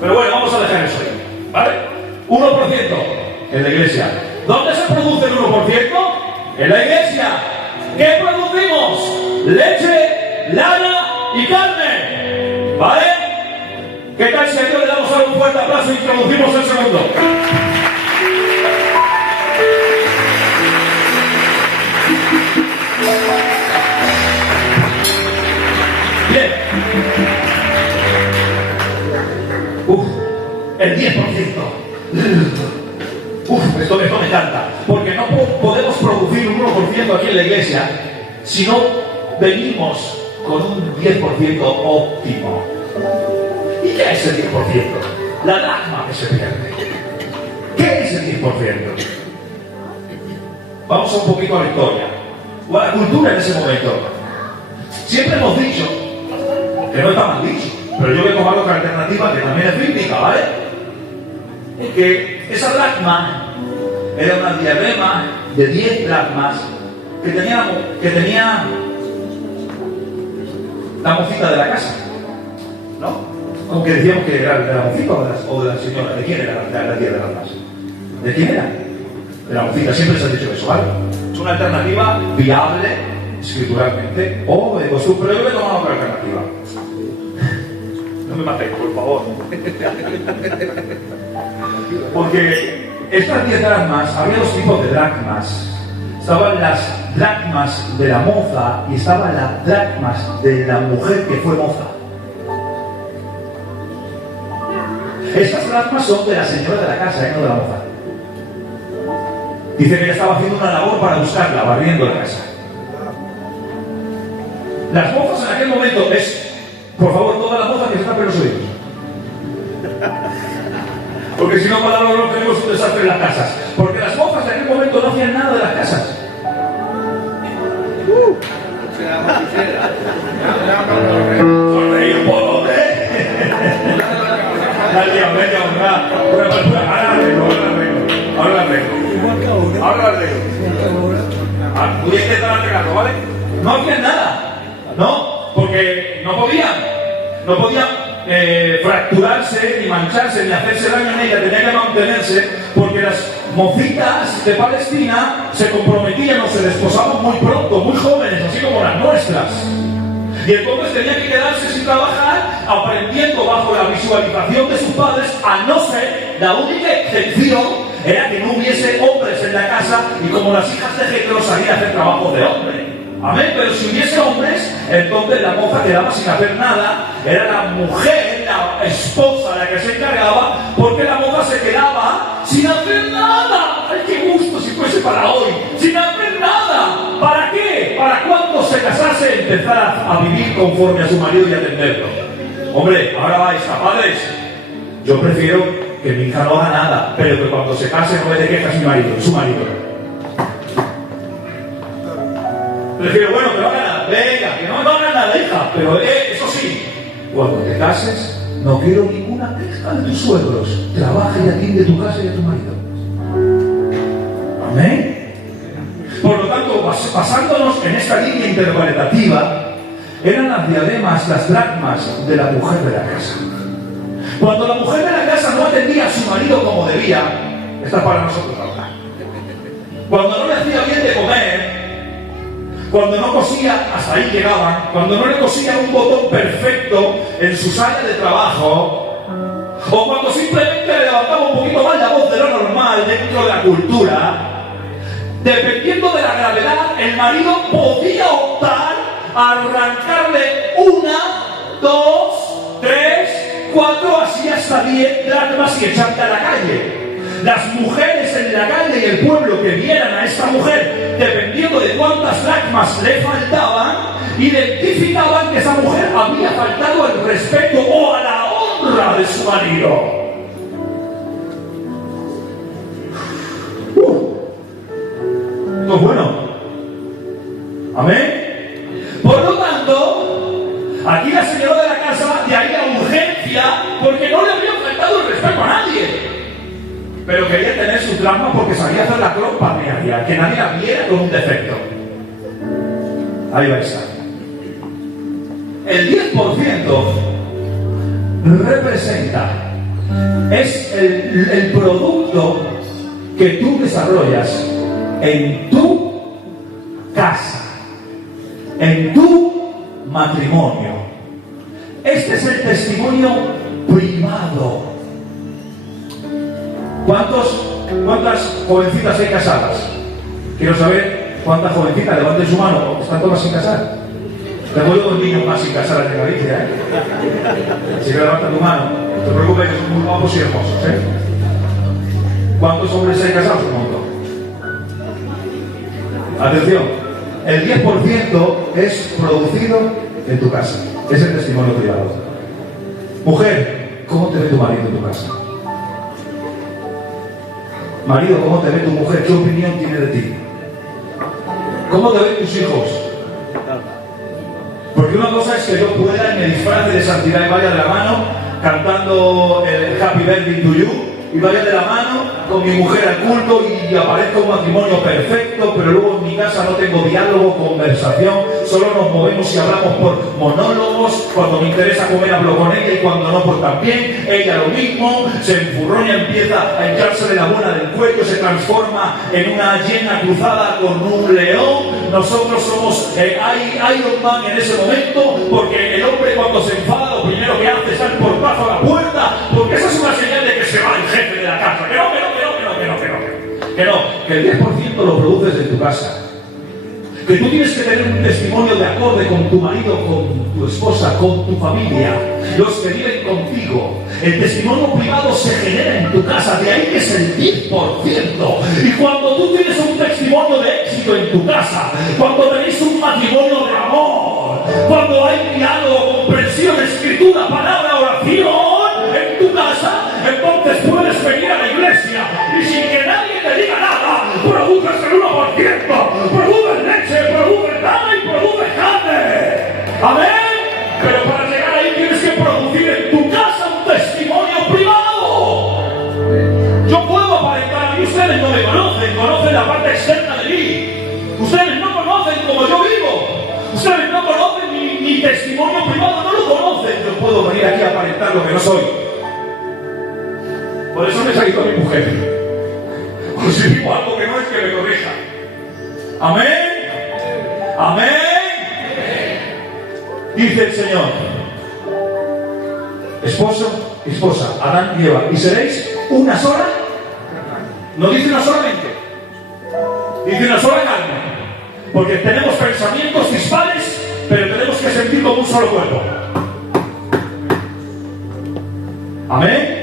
Pero bueno, vamos a dejar eso ahí, ¿vale? 1% en la iglesia. ¿Dónde se produce el 1%? En la iglesia. ¿Qué producimos? Leche, lana y carne. ¿Vale? ¿Qué tal si a Dios le damos un fuerte aplauso e introducimos el segundo? Bien. El 10%. Esto me encanta. Porque no podemos producir un 1% aquí en la iglesia si no venimos con un 10% óptimo. ¿Y qué es el 10%? La dracma que se pierde. ¿Qué es el 10%? Vamos un poquito a la historia o a la cultura en ese momento. Siempre hemos dicho, que no está mal dicho, pero yo vengo a otra alternativa que también es bíblica, ¿vale? Que esa dracma era una diadema de 10 dracmas que tenía la mocita de la casa, ¿no? Aunque decíamos que era de la mocita o de la señora. ¿De quién era la 10 dracmas? ¿De quién era? De la mocita. Siempre se ha dicho eso, ¿vale? Es una alternativa viable escrituralmente o de costumbre, pero yo voy a tomar otra alternativa. No me matéis, por favor. Porque estas 10 dracmas, había dos tipos de dracmas. Estaban las dracmas de la moza y estaban las dracmas de la mujer que fue moza. Estas dracmas son de la señora de la casa, no de la moza. Dice que ella estaba haciendo una labor para buscarla, barriendo la casa. Las mozas en aquel momento es, por favor, todas las mozas que se tapen los oídos. Porque si no, para no tenemos un desastre en las casas. Porque las mozas en aquel momento no hacían nada de las casas. Sonreí un poco, Ahora arreglo. Voy a intentar arreglarlo, ¿vale? No hacían nada, ¿no? Porque no podían fracturarse, ni mancharse, ni hacerse daño en ella, tenían que mantenerse, porque las mocitas de Palestina se comprometían o se desposaban muy pronto, muy jóvenes, así como las nuestras. Y entonces tenían que quedarse sin trabajar, aprendiendo bajo la visualización de sus padres, a no ser, la única excepción era que no hubiese hombres en la casa, y como las hijas de Jethro salían a hacer trabajo de hombre. Amén, pero si hubiese hombres, entonces la moza quedaba sin hacer nada, era la mujer, la esposa la que se encargaba, porque la moza se quedaba sin hacer nada. ¡Ay, qué gusto si fuese para hoy! ¡Sin hacer nada! ¿Para qué? Para cuando se casase empezar a vivir conforme a su marido y atenderlo. Hombre, ahora vais a padres. Yo prefiero que mi hija no haga nada, pero que cuando se case no me dé quejas mi marido, su marido. Prefiero, bueno, que no haga nada, venga, que no haga nada, hija, pero eso sí, cuando te cases, no quiero ninguna queja de tus suegros. Trabaja y atiende tu casa y a tu marido. Amén. Por lo tanto, basándonos en esta línea interpretativa, eran las diademas, las dracmas de la mujer de la casa. Cuando la mujer de la casa no atendía a su marido como debía, esta es para nosotros ahora. Cuando no le hacía bien de comer, cuando no cosía, hasta ahí llegaban, cuando no le cosía un botón perfecto en su sala de trabajo, o cuando simplemente le levantaba un poquito más la voz de lo normal dentro de la cultura, dependiendo de la gravedad, el marido podía optar a arrancarle 1, 2, 3, 4, así hasta 10 dracmas y echarle a la calle. Las mujeres en la calle y el pueblo que vieran a esta mujer, dependiendo de cuántas dracmas le faltaban, identificaban que esa mujer había faltado al respeto o a la honra de su marido. Esto es bueno. Amén. Por lo tanto, aquí la señora de la casa de ahí a urgencia, porque no le había faltado el respeto a nadie. Pero quería tener su drama porque sabía hacer la cropa diaria, que nadie la viera con un defecto. Ahí va a estar. El 10% representa, es el producto que tú desarrollas en tu casa, en tu matrimonio. Este es el testimonio privado. ¿Cuántas jovencitas hay casadas? Quiero saber cuántas jovencitas, levanten su mano, están todas sin casar. Tengo yo 2 niños más sin casar en Galicia, ¿eh? Así que levanta tu mano, no te preocupes que son muy guapos y hermosos, ¿eh? ¿Cuántos hombres hay casados? Un montón. Atención, el 10% es producido en tu casa. Es el testimonio privado. Mujer, ¿cómo te ve tu marido en tu casa? Marido, ¿cómo te ve tu mujer? ¿Qué opinión tiene de ti? ¿Cómo te ven tus hijos? Porque una cosa es que yo pueda en el disfraz de santidad y vaya de la mano cantando el Happy Birthday to You y vaya de la mano con mi mujer al culto y aparezca un matrimonio perfecto, pero luego en mi casa no tengo diálogo, conversación, solo nos movemos y hablamos por monólogos. Cuando me interesa comer hablo con ella y cuando no, pues también. Ella lo mismo, se enfurroña, empieza a hinchársele la bola del cuello, se transforma en una hiena cruzada con un león. Nosotros somos Iron Man en ese momento, porque el hombre cuando se enfada lo primero que hace es dar portazo a la puerta, porque esa es una señal de que se va el jefe de la casa. Que el 10% lo produces en tu casa. Que tú tienes que tener un testimonio de acorde con tu marido, con tu esposa, con tu familia, los que viven contigo. El testimonio privado se genera en tu casa, de ahí que es el 10%. Y cuando tú tienes un testimonio de éxito en tu casa, cuando tenéis un matrimonio de amor, cuando hay diálogo, comprensión, escritura, palabra, oración en tu casa, entonces puedes venir a la iglesia y sin que nadie te diga nada, produces el 1%, produces leche, produces nada y produces carne. Amén. Pero para llegar ahí tienes que producir en tu casa un testimonio privado. Yo puedo aparentar y ustedes no me conocen la parte externa de mí. Ustedes no conocen cómo yo vivo. Ustedes no conocen mi testimonio privado, no lo conocen. Yo puedo venir aquí a aparentar lo que no soy. Por eso me salí con mi mujer. O si digo algo que no es, que me corrija. Amén. Amén. Dice el Señor: esposo, esposa, Adán y Eva, y seréis una sola. No dice una sola mente, dice una sola carne. Porque tenemos pensamientos dispares, pero tenemos que sentir como un solo cuerpo. Amén.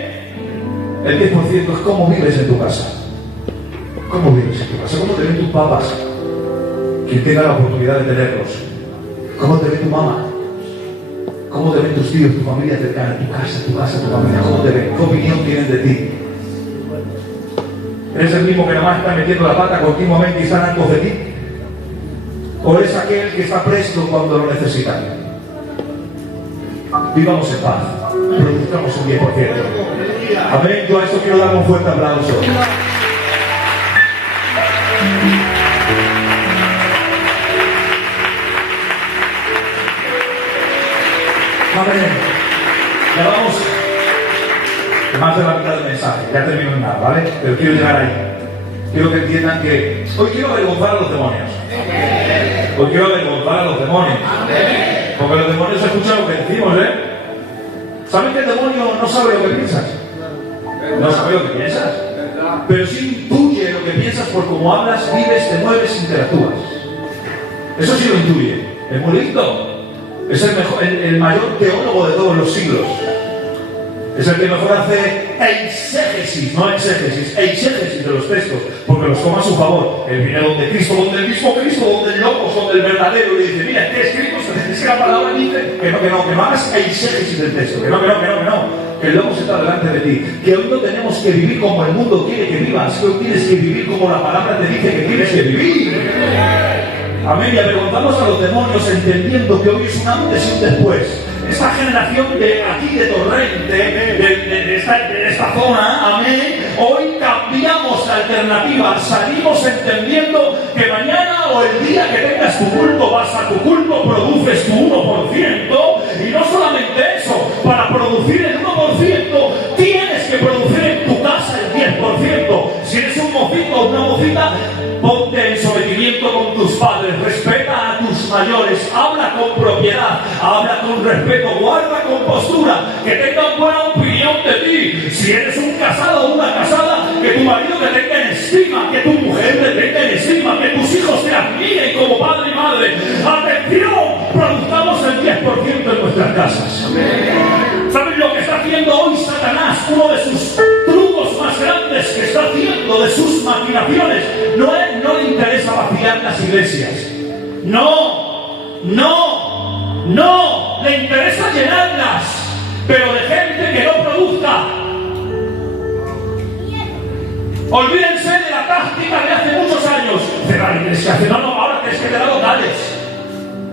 El 10% es cómo vives en tu casa. ¿Cómo vives en tu casa? ¿Cómo te ven tus papás? Quien tenga la oportunidad de tenerlos. ¿Cómo te ve tu mamá? ¿Cómo te ven tus tíos, tu familia cercana, tu casa, tu familia? ¿Cómo te ven? ¿Qué opinión tienen de ti? ¿Eres el mismo que nada más está metiendo la pata continuamente y están hartos de ti? ¿O eres aquel que está presto cuando lo necesitan? Vivamos en paz. Produzcamos un 10%. Amén. Yo a esto quiero dar un fuerte aplauso. ya termino en nada, ¿vale? Pero quiero llegar ahí. Quiero que entiendan que hoy quiero avergonzar a los demonios. Hoy quiero avergonzar a los demonios. Porque los demonios escuchan lo que decimos, ¿eh? ¿Saben que el demonio no sabe lo que piensas? No sabe lo que piensas. Pero sí intuye lo que piensas por cómo hablas, vives, te mueves, interactúas. Eso sí lo intuye. Es muy listo. Es el mayor teólogo de todos los siglos. Es el que mejor hace eisegesis, no exégesis, eisegesis de los textos, porque los toma a su favor. Él viene donde Cristo, donde el mismo Cristo, donde el Logos, donde el verdadero, y le dice, mira, ¿qué escrito? Es que la palabra dice que no hagas eisegesis del texto, que no. Que el Logos está delante de ti. Que hoy no tenemos que vivir como el mundo quiere que vivas, que hoy tienes que vivir como la palabra te dice que tienes que vivir. Amén. Y avergonzamos a los demonios entendiendo que hoy es un antes y un después. Esta generación de aquí, de Torrente, de esta zona, amén, hoy cambiamos la alternativa, salimos entendiendo que mañana o el día que tengas tu culto, vas a tu culto, produces tu 1%, y no solamente eso, para producir el 1%, tienes que producir en tu casa el 10%. Si eres un mocito o una mocita, ponte en sometimiento con tus padres, respeta a tus mayores, habla con propiedad, habla con respeto, guarda compostura, que tengan buena opinión de ti. Si eres un casado o una casada, que tu marido te tenga en estima, que tu mujer te tenga en estima, que tus hijos te admiren como padre y madre. ¡Atención! Produzcamos el 10% en nuestras casas. ¿Saben lo que está haciendo hoy Satanás? Uno de sus trucos más grandes que está haciendo, de sus maquinaciones, no le interesa vaciar las iglesias. No, le interesa llenarlas, pero de gente que no produzca. Olvídense de la táctica de hace muchos años. Cerrar la iglesia, no, ahora que es que te da locales.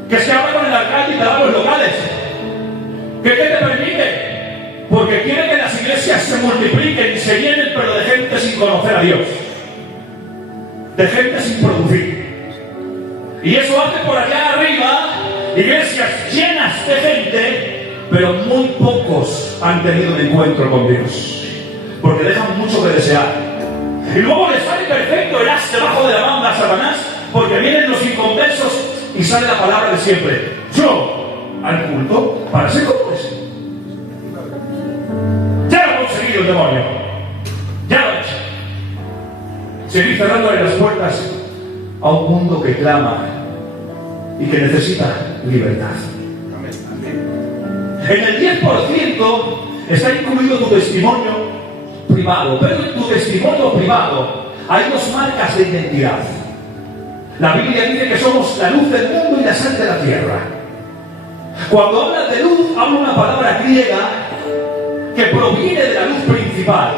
Que es que habla con el alcalde y te da los locales. ¿Qué te permite? Porque quiere que las iglesias se multipliquen y se llenen, pero de gente sin conocer a Dios. De gente sin producir. Y eso hace por allá arriba iglesias llenas de gente, pero muy pocos han tenido un encuentro con Dios. Porque dejan mucho que desear. Y luego les sale perfecto el as debajo de la manga a Satanás, porque vienen los inconversos y sale la palabra de siempre. Yo, al culto, para ser como ese. Ya lo ha conseguido el demonio. Ya lo ha hecho. Seguir cerrándole las puertas a un mundo que clama y que necesita libertad. En el 10% está incluido tu testimonio privado, pero en tu testimonio privado hay dos marcas de identidad. La Biblia dice que somos la luz del mundo y la sal de la tierra. Cuando habla de luz, habla una palabra griega que proviene de la luz principal.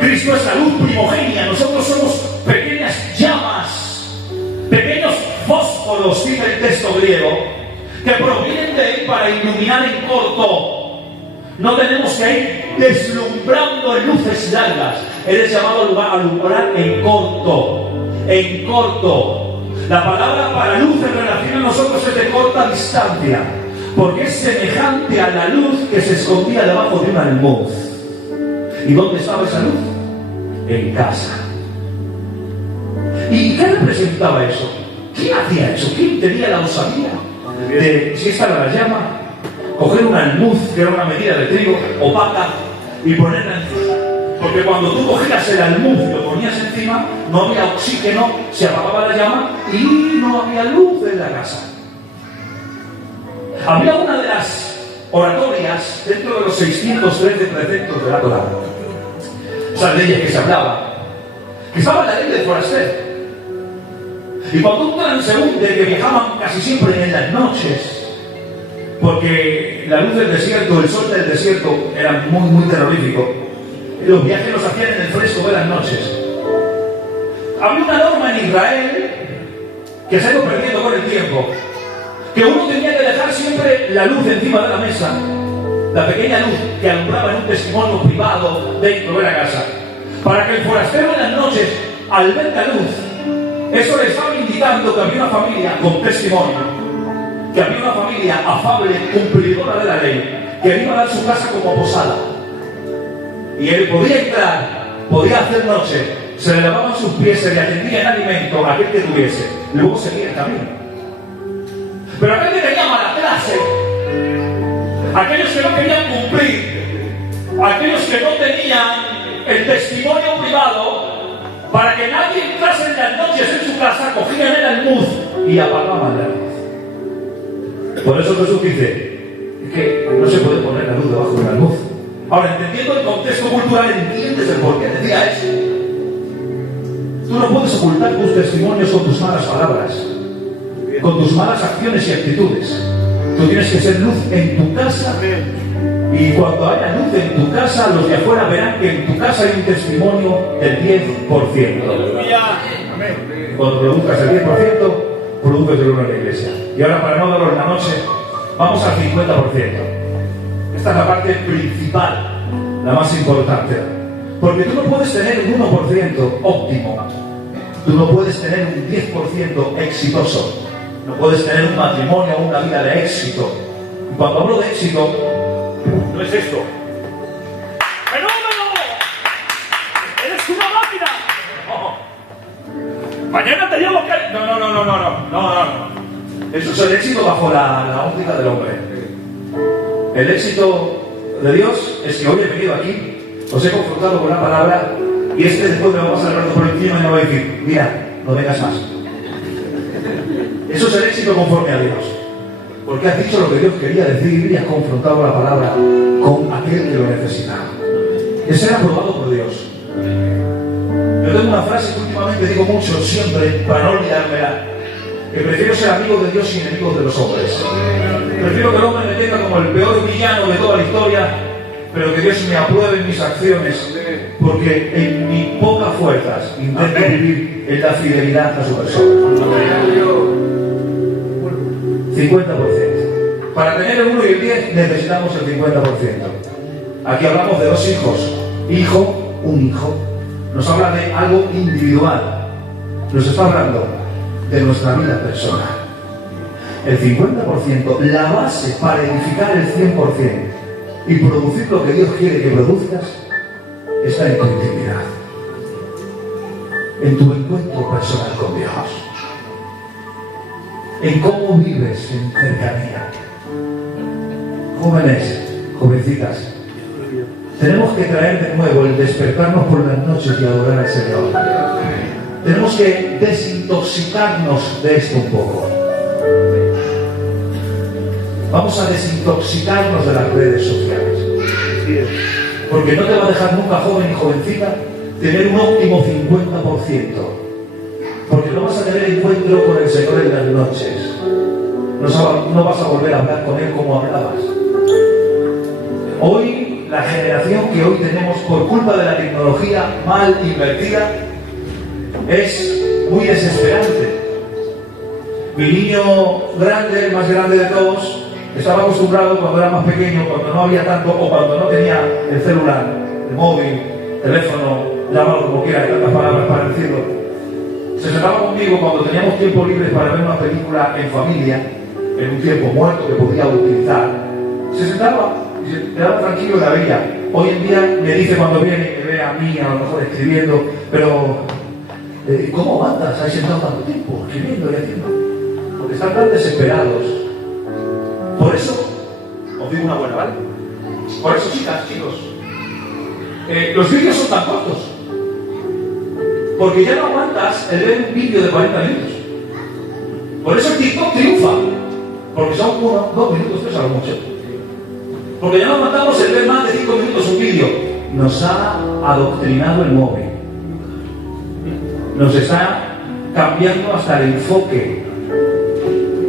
Cristo es la luz primogénea, nosotros somos pequeñas llamas, pequeños fósforos, dice el texto griego, que provienen de él para iluminar en corto. No tenemos que ir deslumbrando en luces largas. Eres llamado a alumbrar en corto. En corto. La palabra para luz en relación a nosotros es de corta distancia, porque es semejante a la luz que se escondía debajo de un almud. ¿Y dónde estaba esa luz? En casa. ¿Y qué representaba eso? ¿Quién hacía eso? ¿Quién tenía la osadía de, si esta era la llama, coger un almud, que era una medida de trigo opaca, y ponerla encima? Porque cuando tú cogías el almud y lo ponías encima, no había oxígeno, se apagaba la llama y no había luz en la casa. Había una de las oratorias dentro de los 613 preceptos de la Torá, esas leyes que se hablaba, que estaba la ley del forastero. Y cuando un transeúnte que viajaban casi siempre en las noches, porque la luz del desierto, el sol del desierto era muy terrorífico, los viajes los hacían en el fresco de las noches. Había una norma en Israel que se ha ido perdiendo con el tiempo, que uno tenía que dejar siempre la luz encima de la mesa, la pequeña luz que alumbraba en un testimonio privado dentro de la casa, para que el forastero en las noches, al ver la luz, eso le estaba indicando que había una familia con testimonio, que había una familia afable, cumplidora de la ley, que iba a dar su casa como posada. Y él podía entrar podía hacer noche, se le lavaban sus pies, se le atendía en alimento a aquel que tuviese, luego seguía el camino. Pero aquel que tenía mala clase, aquellos que no querían cumplir, aquellos que no tenían el testimonio privado, para que nadie entrase en las noches en su casa, cogían el almuz y apagaban la luz. Por eso Jesús dice que no se puede poner la luz debajo del almuz. Ahora, entendiendo el contexto cultural, entiendes el por qué decía eso. Tú no puedes ocultar tus testimonios con tus malas palabras, con tus malas acciones y actitudes. Tú tienes que ser luz en tu casa, y cuando haya luz en tu casa, los de afuera verán que en tu casa hay un testimonio del 10%. Cuando produzcas el 10%, produces el 1% en la iglesia. Y ahora, para no daros la noche, vamos al 50%. Esta es la parte principal, la más importante. Porque tú no puedes tener un 1% óptimo. Tú no puedes tener un 10% exitoso. No puedes tener un matrimonio o una vida de éxito. Y cuando hablo de éxito, no es esto. ¡Fenómeno! ¡Eres una máquina! No. Mañana te llevo que... No. Eso es el éxito bajo la óptica del hombre. El éxito de Dios es que hoy he venido aquí, os he confrontado con la palabra, y después me va a pasar el rato por encima y me va a decir, mira, no vengas más. Eso es el éxito conforme a Dios. Porque has dicho lo que Dios quería decir y has confrontado la palabra con aquel que lo necesitaba. Es ser aprobado por Dios. Yo tengo una frase que últimamente digo mucho, siempre, para no olvidármela, que prefiero ser amigo de Dios y enemigo de los hombres. Prefiero que el hombre me tenga como el peor villano de toda la historia, pero que Dios me apruebe en mis acciones, porque en mis pocas fuerzas intento vivir en la fidelidad a su persona. 50%. Para tener el 1 y el 10 necesitamos el 50%. Aquí hablamos de dos hijos. Hijo, un hijo. Nos habla de algo individual. Nos está hablando de nuestra vida personal. El 50%, la base para edificar el 100% y producir lo que Dios quiere que produzcas, está en tu intimidad, en tu encuentro personal con Dios, en cómo vives en cercanía. Jóvenes, jovencitas, tenemos que traer de nuevo el despertarnos por las noches y adorar al Señor. Tenemos que desintoxicarnos de esto un poco. Vamos a desintoxicarnos de las redes sociales. Porque no te va a dejar nunca, joven y jovencita, tener un óptimo 50%. Porque no vas a tener encuentro con el Señor en las noches. No vas a volver a hablar con Él como hablabas. Hoy, la generación que hoy tenemos por culpa de la tecnología mal invertida es muy desesperante. Mi niño grande, el más grande de todos, estaba acostumbrado cuando era más pequeño, cuando no había tanto, o cuando no tenía el celular, el móvil, teléfono, llámalo como quiera, hay tantas palabras para decirlo. Se sentaba conmigo cuando teníamos tiempo libre para ver una película en familia, en un tiempo muerto que podía utilizar. Se sentaba y se quedaba tranquilo y la veía. Hoy en día me dice cuando viene y me ve a mí, a lo mejor escribiendo, pero ¿cómo aguantas ahí sentado tanto tiempo escribiendo y haciendo? Porque están tan desesperados. Por eso, os digo una buena, ¿vale? Por eso, chicas, chicos, los vídeos son tan cortos. Porque ya no aguantas el ver un vídeo de 40 minutos. Por eso el TikTok triunfa. Porque son 1, 2 minutos, 3 a lo mucho. Porque ya no aguantamos el ver más de 5 minutos un vídeo. Nos ha adoctrinado el móvil. Nos está cambiando hasta el enfoque.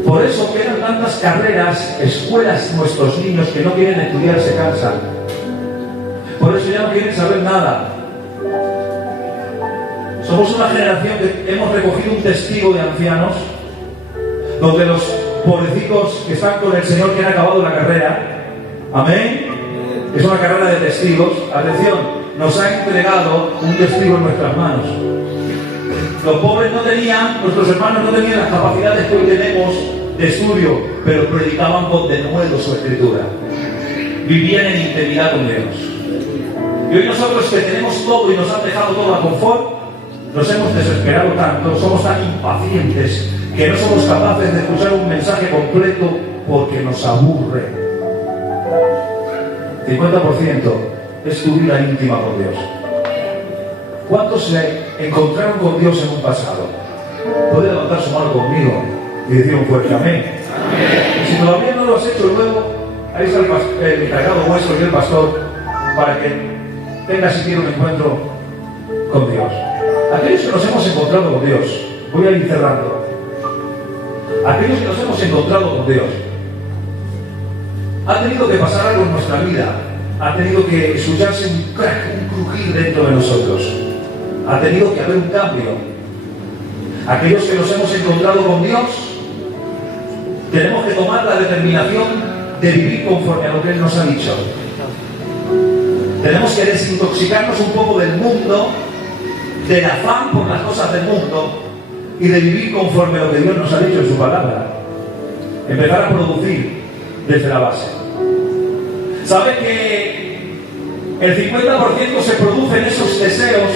Por eso quedan tantas carreras, escuelas, nuestros niños que no quieren estudiar, se cansan. Por eso ya no quieren saber nada. Somos una generación que hemos recogido un testigo de ancianos, donde los pobrecitos que están con el Señor, que han acabado la carrera, amén, es una carrera de testigos. Atención, nos ha entregado un testigo en nuestras manos. Los pobres no tenían, nuestros hermanos no tenían las capacidades que hoy tenemos de estudio, pero predicaban con denuedo su escritura. Vivían en intimidad con Dios. Y hoy nosotros que tenemos todo y nos han dejado todo a confort, nos hemos desesperado tanto, somos tan impacientes que no somos capaces de escuchar un mensaje completo porque nos aburre. 50% es tu vida íntima con Dios. ¿Cuántos se encontraron con Dios en un pasado? Puede levantar su mano conmigo y decir un fuerte amén. Y si todavía no lo has hecho, luego ahí está el encargado vuestro y el pastor para que tengas siquiera un encuentro con Dios. Aquellos que nos hemos encontrado con Dios, voy a ir cerrando. Aquellos que nos hemos encontrado con Dios, ha tenido que pasar algo en nuestra vida, ha tenido que escucharse un crack, un crujir dentro de nosotros, ha tenido que haber un cambio. Aquellos que nos hemos encontrado con Dios, tenemos que tomar la determinación de vivir conforme a lo que Él nos ha dicho. Tenemos que desintoxicarnos un poco del mundo, del afán por las cosas del mundo y de vivir conforme a lo que Dios nos ha dicho en su palabra. Empezar a producir desde la base. ¿Sabe que el 50% se produce en esos deseos,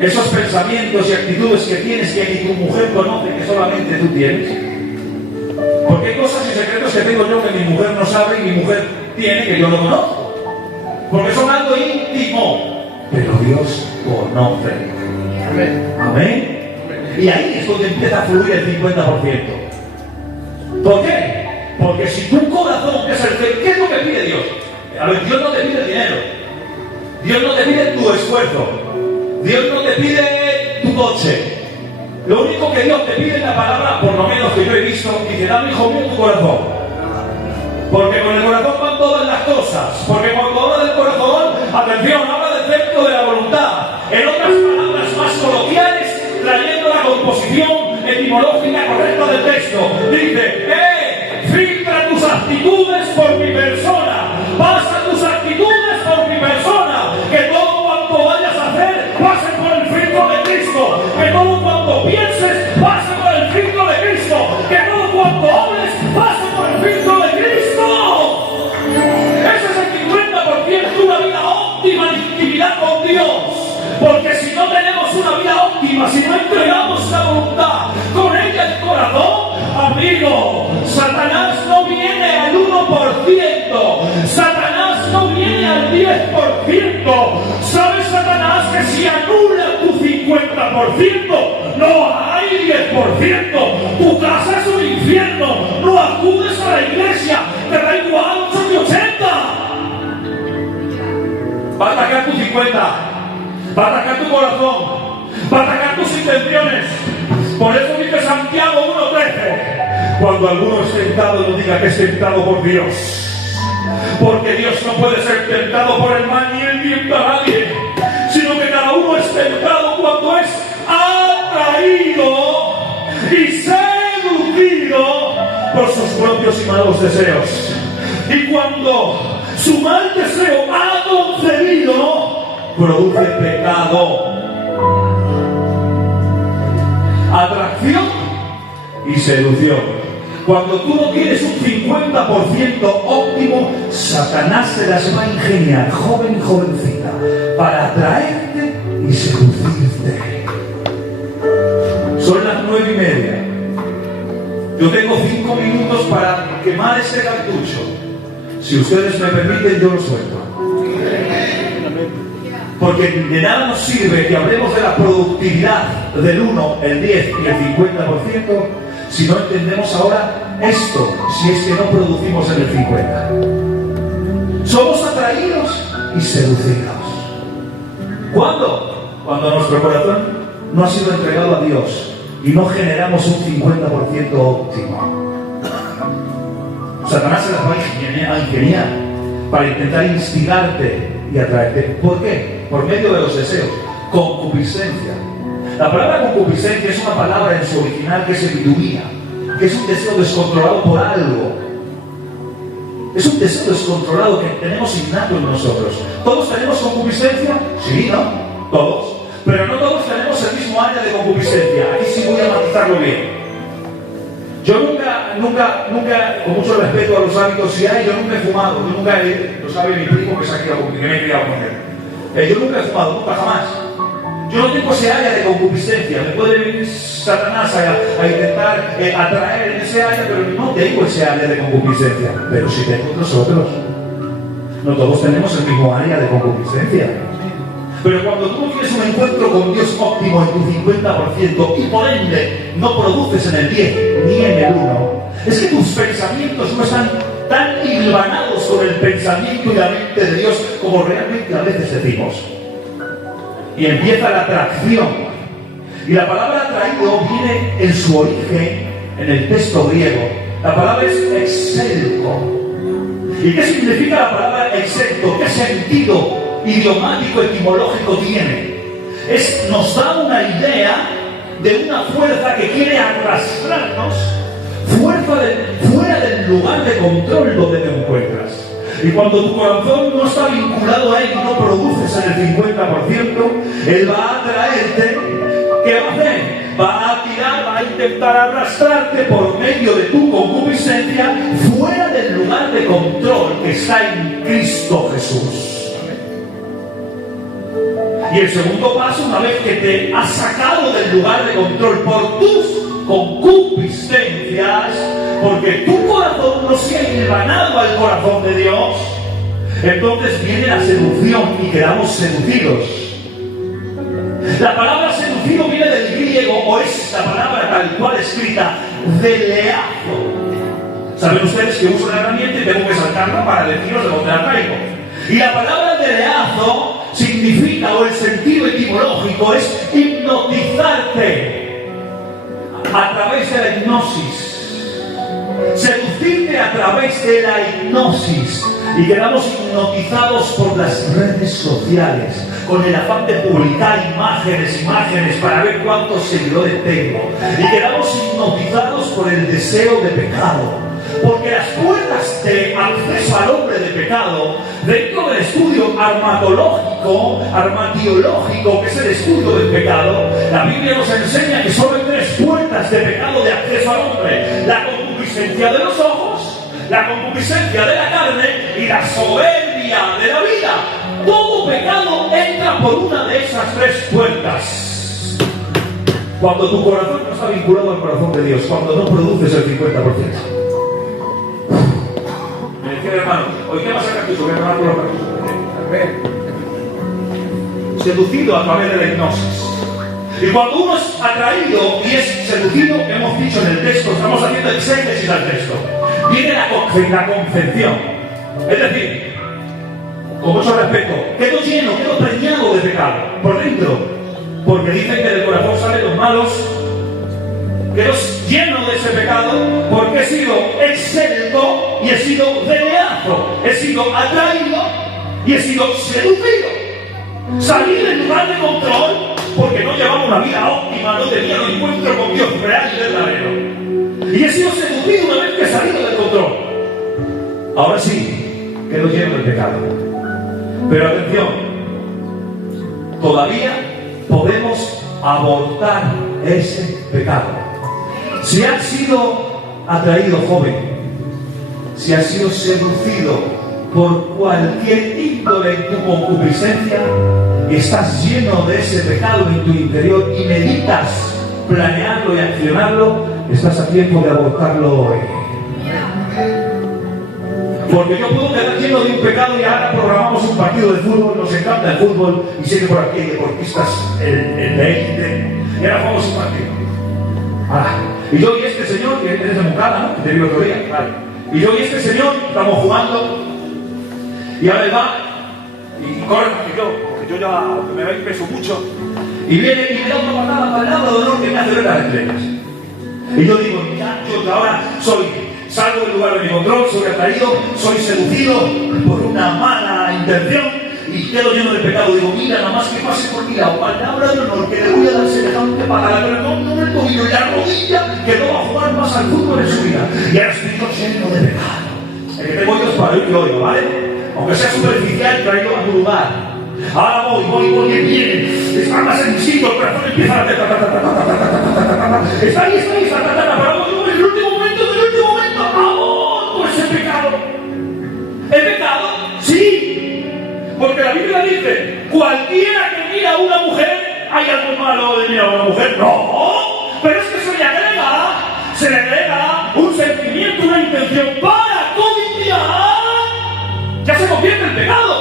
esos pensamientos y actitudes que tienes que ni tu mujer conoce, que solamente tú tienes? Porque hay cosas y secretos que tengo yo que mi mujer no sabe y mi mujer tiene que yo no conozco. Porque son algo íntimo, pero Dios conoce. Amén. Amén. Y ahí es donde empieza a fluir el 50%. ¿Por qué? Porque si tu corazón es el que... ¿Qué es lo que pide Dios? A ver, Dios no te pide dinero. Dios no te pide tu esfuerzo. Dios no te pide tu coche. Lo único que Dios te pide en la palabra, por lo menos que yo he visto, dice, dame, hijo mío, tu corazón. Porque con el corazón van todas las cosas. Porque cuando habla del corazón, atención, habla del centro de la voluntad. En otras palabras más coloquiales, trayendo la composición etimológica correcta del texto, dice, filtra tus actitudes por mi persona, pasa tus actitudes por mi persona, que todo cuanto vayas a hacer pase por el filtro de Cristo, que todo cuanto pienses pase por el filtro de Cristo, que todo cuanto hables pase por el filtro de Cristo. Ese es el 50% de una vida óptima en intimidad con Dios. Porque si no tenemos una vida óptima, si no entregamos la voluntad con ella el corazón, amigo, Satanás no viene al 1%, Satanás no viene al 10%. ¿Sabes, Satanás, que si anula tu 50%, no hay 10%? Tu casa es un infierno, no acudes a la iglesia, te da igual 8 y 80. Va a atacar tu 50%. Va a atacar tu corazón, va a atacar tus intenciones. Por eso dice Santiago 1:13, cuando alguno es tentado, no diga que es tentado por Dios, porque Dios no puede ser tentado por el mal ni él tienta a nadie, sino que cada uno es tentado cuando es atraído y seducido por sus propios y malos deseos. Y cuando su mal deseo ha concebido, produce pecado, atracción y seducción. Cuando tú no tienes un 50% óptimo, Satanás se las va a ingeniar, joven y jovencita, para atraerte y seducirte. Son las 9:30. Yo tengo 5 minutos para quemar este cartucho. Si ustedes me permiten, yo lo suelto. Porque de nada nos sirve que hablemos de la productividad del 1, el 10 y el 50% si no entendemos ahora esto, si es que no producimos en el 50%. Somos atraídos y seducidos. ¿Cuándo? Cuando nuestro corazón no ha sido entregado a Dios y no generamos un 50% óptimo. Satanás se las va a ingeniar para intentar instigarte y atraerte. ¿Por qué? Por medio de los deseos. Concupiscencia. La palabra concupiscencia es una palabra en su original que es epiduía, que es un deseo descontrolado por algo. Es un deseo descontrolado que tenemos innato en nosotros. ¿Todos tenemos concupiscencia? Sí, ¿no? Todos. Pero no todos tenemos el mismo área de concupiscencia. Aquí sí voy a matizarlo bien. Yo nunca con mucho respeto a los hábitos, yo nunca he fumado, lo sabe mi primo que se ha criado, que me he criado con él. Yo nunca he fumado, nunca, jamás. Yo no tengo ese área de concupiscencia. Me puede venir Satanás a intentar atraer en ese área, pero no tengo ese área de concupiscencia. Pero sí tengo nosotros. No todos tenemos el mismo área de concupiscencia. Pero cuando tú tienes un encuentro con Dios óptimo en tu 50% y por ende no produces en el 10 ni en el 1, es que tus pensamientos no están tan hilvanados con el pensamiento y la mente de Dios como realmente a veces decimos. Y empieza la atracción. Y la palabra atraído viene en su origen en el texto griego. La palabra es excelco. ¿Y qué significa la palabra excelco? ¿Qué sentido idiomático, etimológico tiene? Nos da una idea de una fuerza que quiere arrastrarnos fuera del lugar de control donde te encuentras. Y cuando tu corazón no está vinculado a él y no produces en el 50%, él va a atraerte. ¿Qué va a hacer? Va a tirar, va a intentar arrastrarte por medio de tu concupiscencia fuera del lugar de control que está en Cristo Jesús. Y el segundo paso, una vez que te has sacado del lugar de control por tus concupiscencias, porque tu corazón no se ha hilvanado al corazón de Dios, entonces viene la seducción y quedamos seducidos. La palabra seducido viene del griego, o es la palabra tal cual escrita, deleazo. Saben ustedes que uso una herramienta y tengo que saltarla para deciros de dónde la traigo. Y la palabra deleazo significa, o el sentido etimológico es hipnotizarte a través de la hipnosis. Seducirte a través de la hipnosis. Y quedamos hipnotizados por las redes sociales, con el afán de publicar imágenes para ver cuántos seguidores tengo. Y quedamos hipnotizados por el deseo de pecado. Porque las puertas de acceso al hombre de pecado, dentro del estudio armatiológico, que es el estudio del pecado, la Biblia nos enseña que solo hay 3 puertas de pecado de acceso al hombre: la concupiscencia de los ojos, la concupiscencia de la carne y la soberbia de la vida. Todo pecado entra por una de esas 3 puertas. Cuando tu corazón no está vinculado al corazón de Dios, cuando no produces el 50%. Me decía, hermano, hoy qué vas a sacar tu sobre hermano por los cartuchos. Seducido a través de la hipnosis. Y cuando uno es atraído y es seducido, hemos dicho en el texto, estamos haciendo exégesis al texto, viene la concepción. Es decir, con mucho respeto, quedo lleno, quedo preñado de pecado por dentro, porque dicen que del corazón salen los malos. Quedo lleno de ese pecado porque he sido excelco y he sido deleazo, he sido atraído y he sido seducido. Salí del lugar de control porque no llevaba una vida óptima, no tenía un encuentro con Dios real y verdadero. Y he sido seducido una vez que he salido del control. Ahora sí, quedo lleno del pecado. Pero atención, todavía podemos abortar ese pecado. Si has sido atraído, joven, si has sido seducido por cualquier índole en tu concupiscencia y estás lleno de ese pecado en tu interior y meditas planearlo y accionarlo, estás a tiempo de abortarlo hoy. Porque yo puedo quedar lleno de un pecado y ahora programamos un partido de fútbol, nos encanta el fútbol y sé que por aquí hay deportistas en la élite y ahora jugamos un partido. Y yo y este señor, que eres de Moncada, ¿no? Que te vi el otro día, vale. Y yo y este señor estamos jugando y ahora él va y corre más que yo, porque yo ya me peso mucho, y viene y me da una patada para el lado de honor que me hace ver las estrellas. Y yo digo, ya, yo ahora salgo del lugar de mi control, soy atraído, soy seducido por una mala intención y quedo lleno de pecado. Digo, mira, nada más que pase por mi lado, palabra de honor, que le voy a dar semejante patada, pero no el tobillo y la rodilla, que no va a jugar más al fútbol en su vida. Y ahora estoy yo lleno de pecado. El que tengo yo es para oír y oigo, ¿vale? Aunque sea superficial, traigo a tu lugar. Ahora voy, viene. Está más en mi sitio, el corazón empieza a... Está ahí, pero en el último momento, algo malo de mirar a una mujer. No, pero es que se le agrega un sentimiento, una intención para codiciar. Ya se convierte en pecado.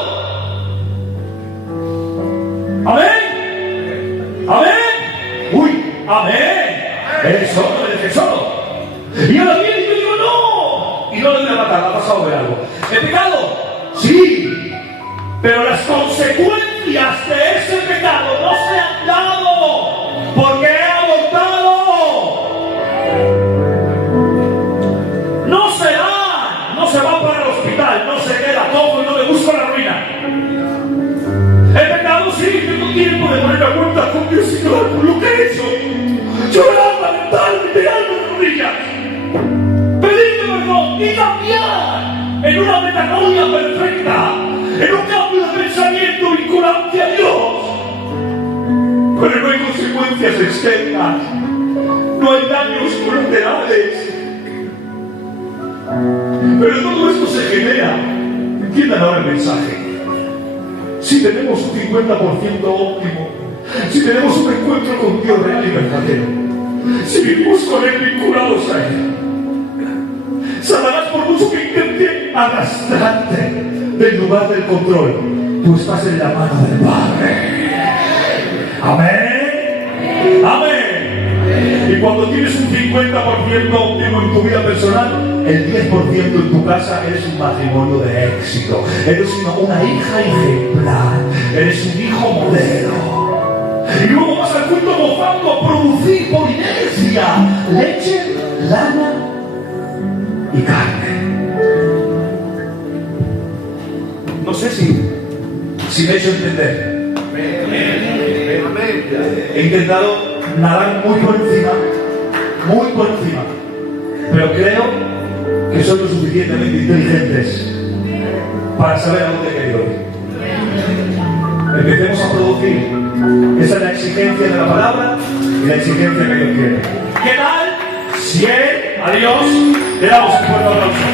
Amén. Amén. Uy, amén. Eres solo, eres solo. Y ahora viene y yo digo no. Y no le voy a matar, ha pasado de algo. ¿El pecado? Sí. Pero las consecuencias de ese pecado no se han dado porque he abortado. No se da, no se va para el hospital, no se queda cojo y no le busco la ruina. El pecado sí, tengo tiempo de ponerme a cuenta con Dios y llorar por lo que he hecho. Llorar, lamentarme, tirarme de rodillas. Pedirme perdón y cambiar en una metanoia perfecta. En un cambio de pensamiento vinculante a Dios. Pero no hay consecuencias externas. No hay daños colaterales. Pero todo esto se genera. Entiendan ahora el mensaje. Si tenemos un 50% óptimo, si tenemos un encuentro con Dios real y verdadero, si vivimos con Él vinculados a Él, Satanás, por mucho que intente arrastrarte del lugar del control, tú estás en la mano del Padre. Amén. Amén. Y cuando tienes un 50% óptimo en tu vida personal, el 10% en tu casa, eres un matrimonio de éxito. Eres una hija ejemplar. Eres un hijo modelo. Y luego vas al culto mofando a producir por inercia leche, lana y carne. No sé si me he hecho entender. He intentado nadar muy por encima, pero creo que soy lo suficientemente inteligentes para saber a dónde he querido ir. Empecemos a producir. Esa es la exigencia de la palabra y la exigencia que Dios quiere. ¿Qué tal? Si a Dios le damos un fuerte aplauso.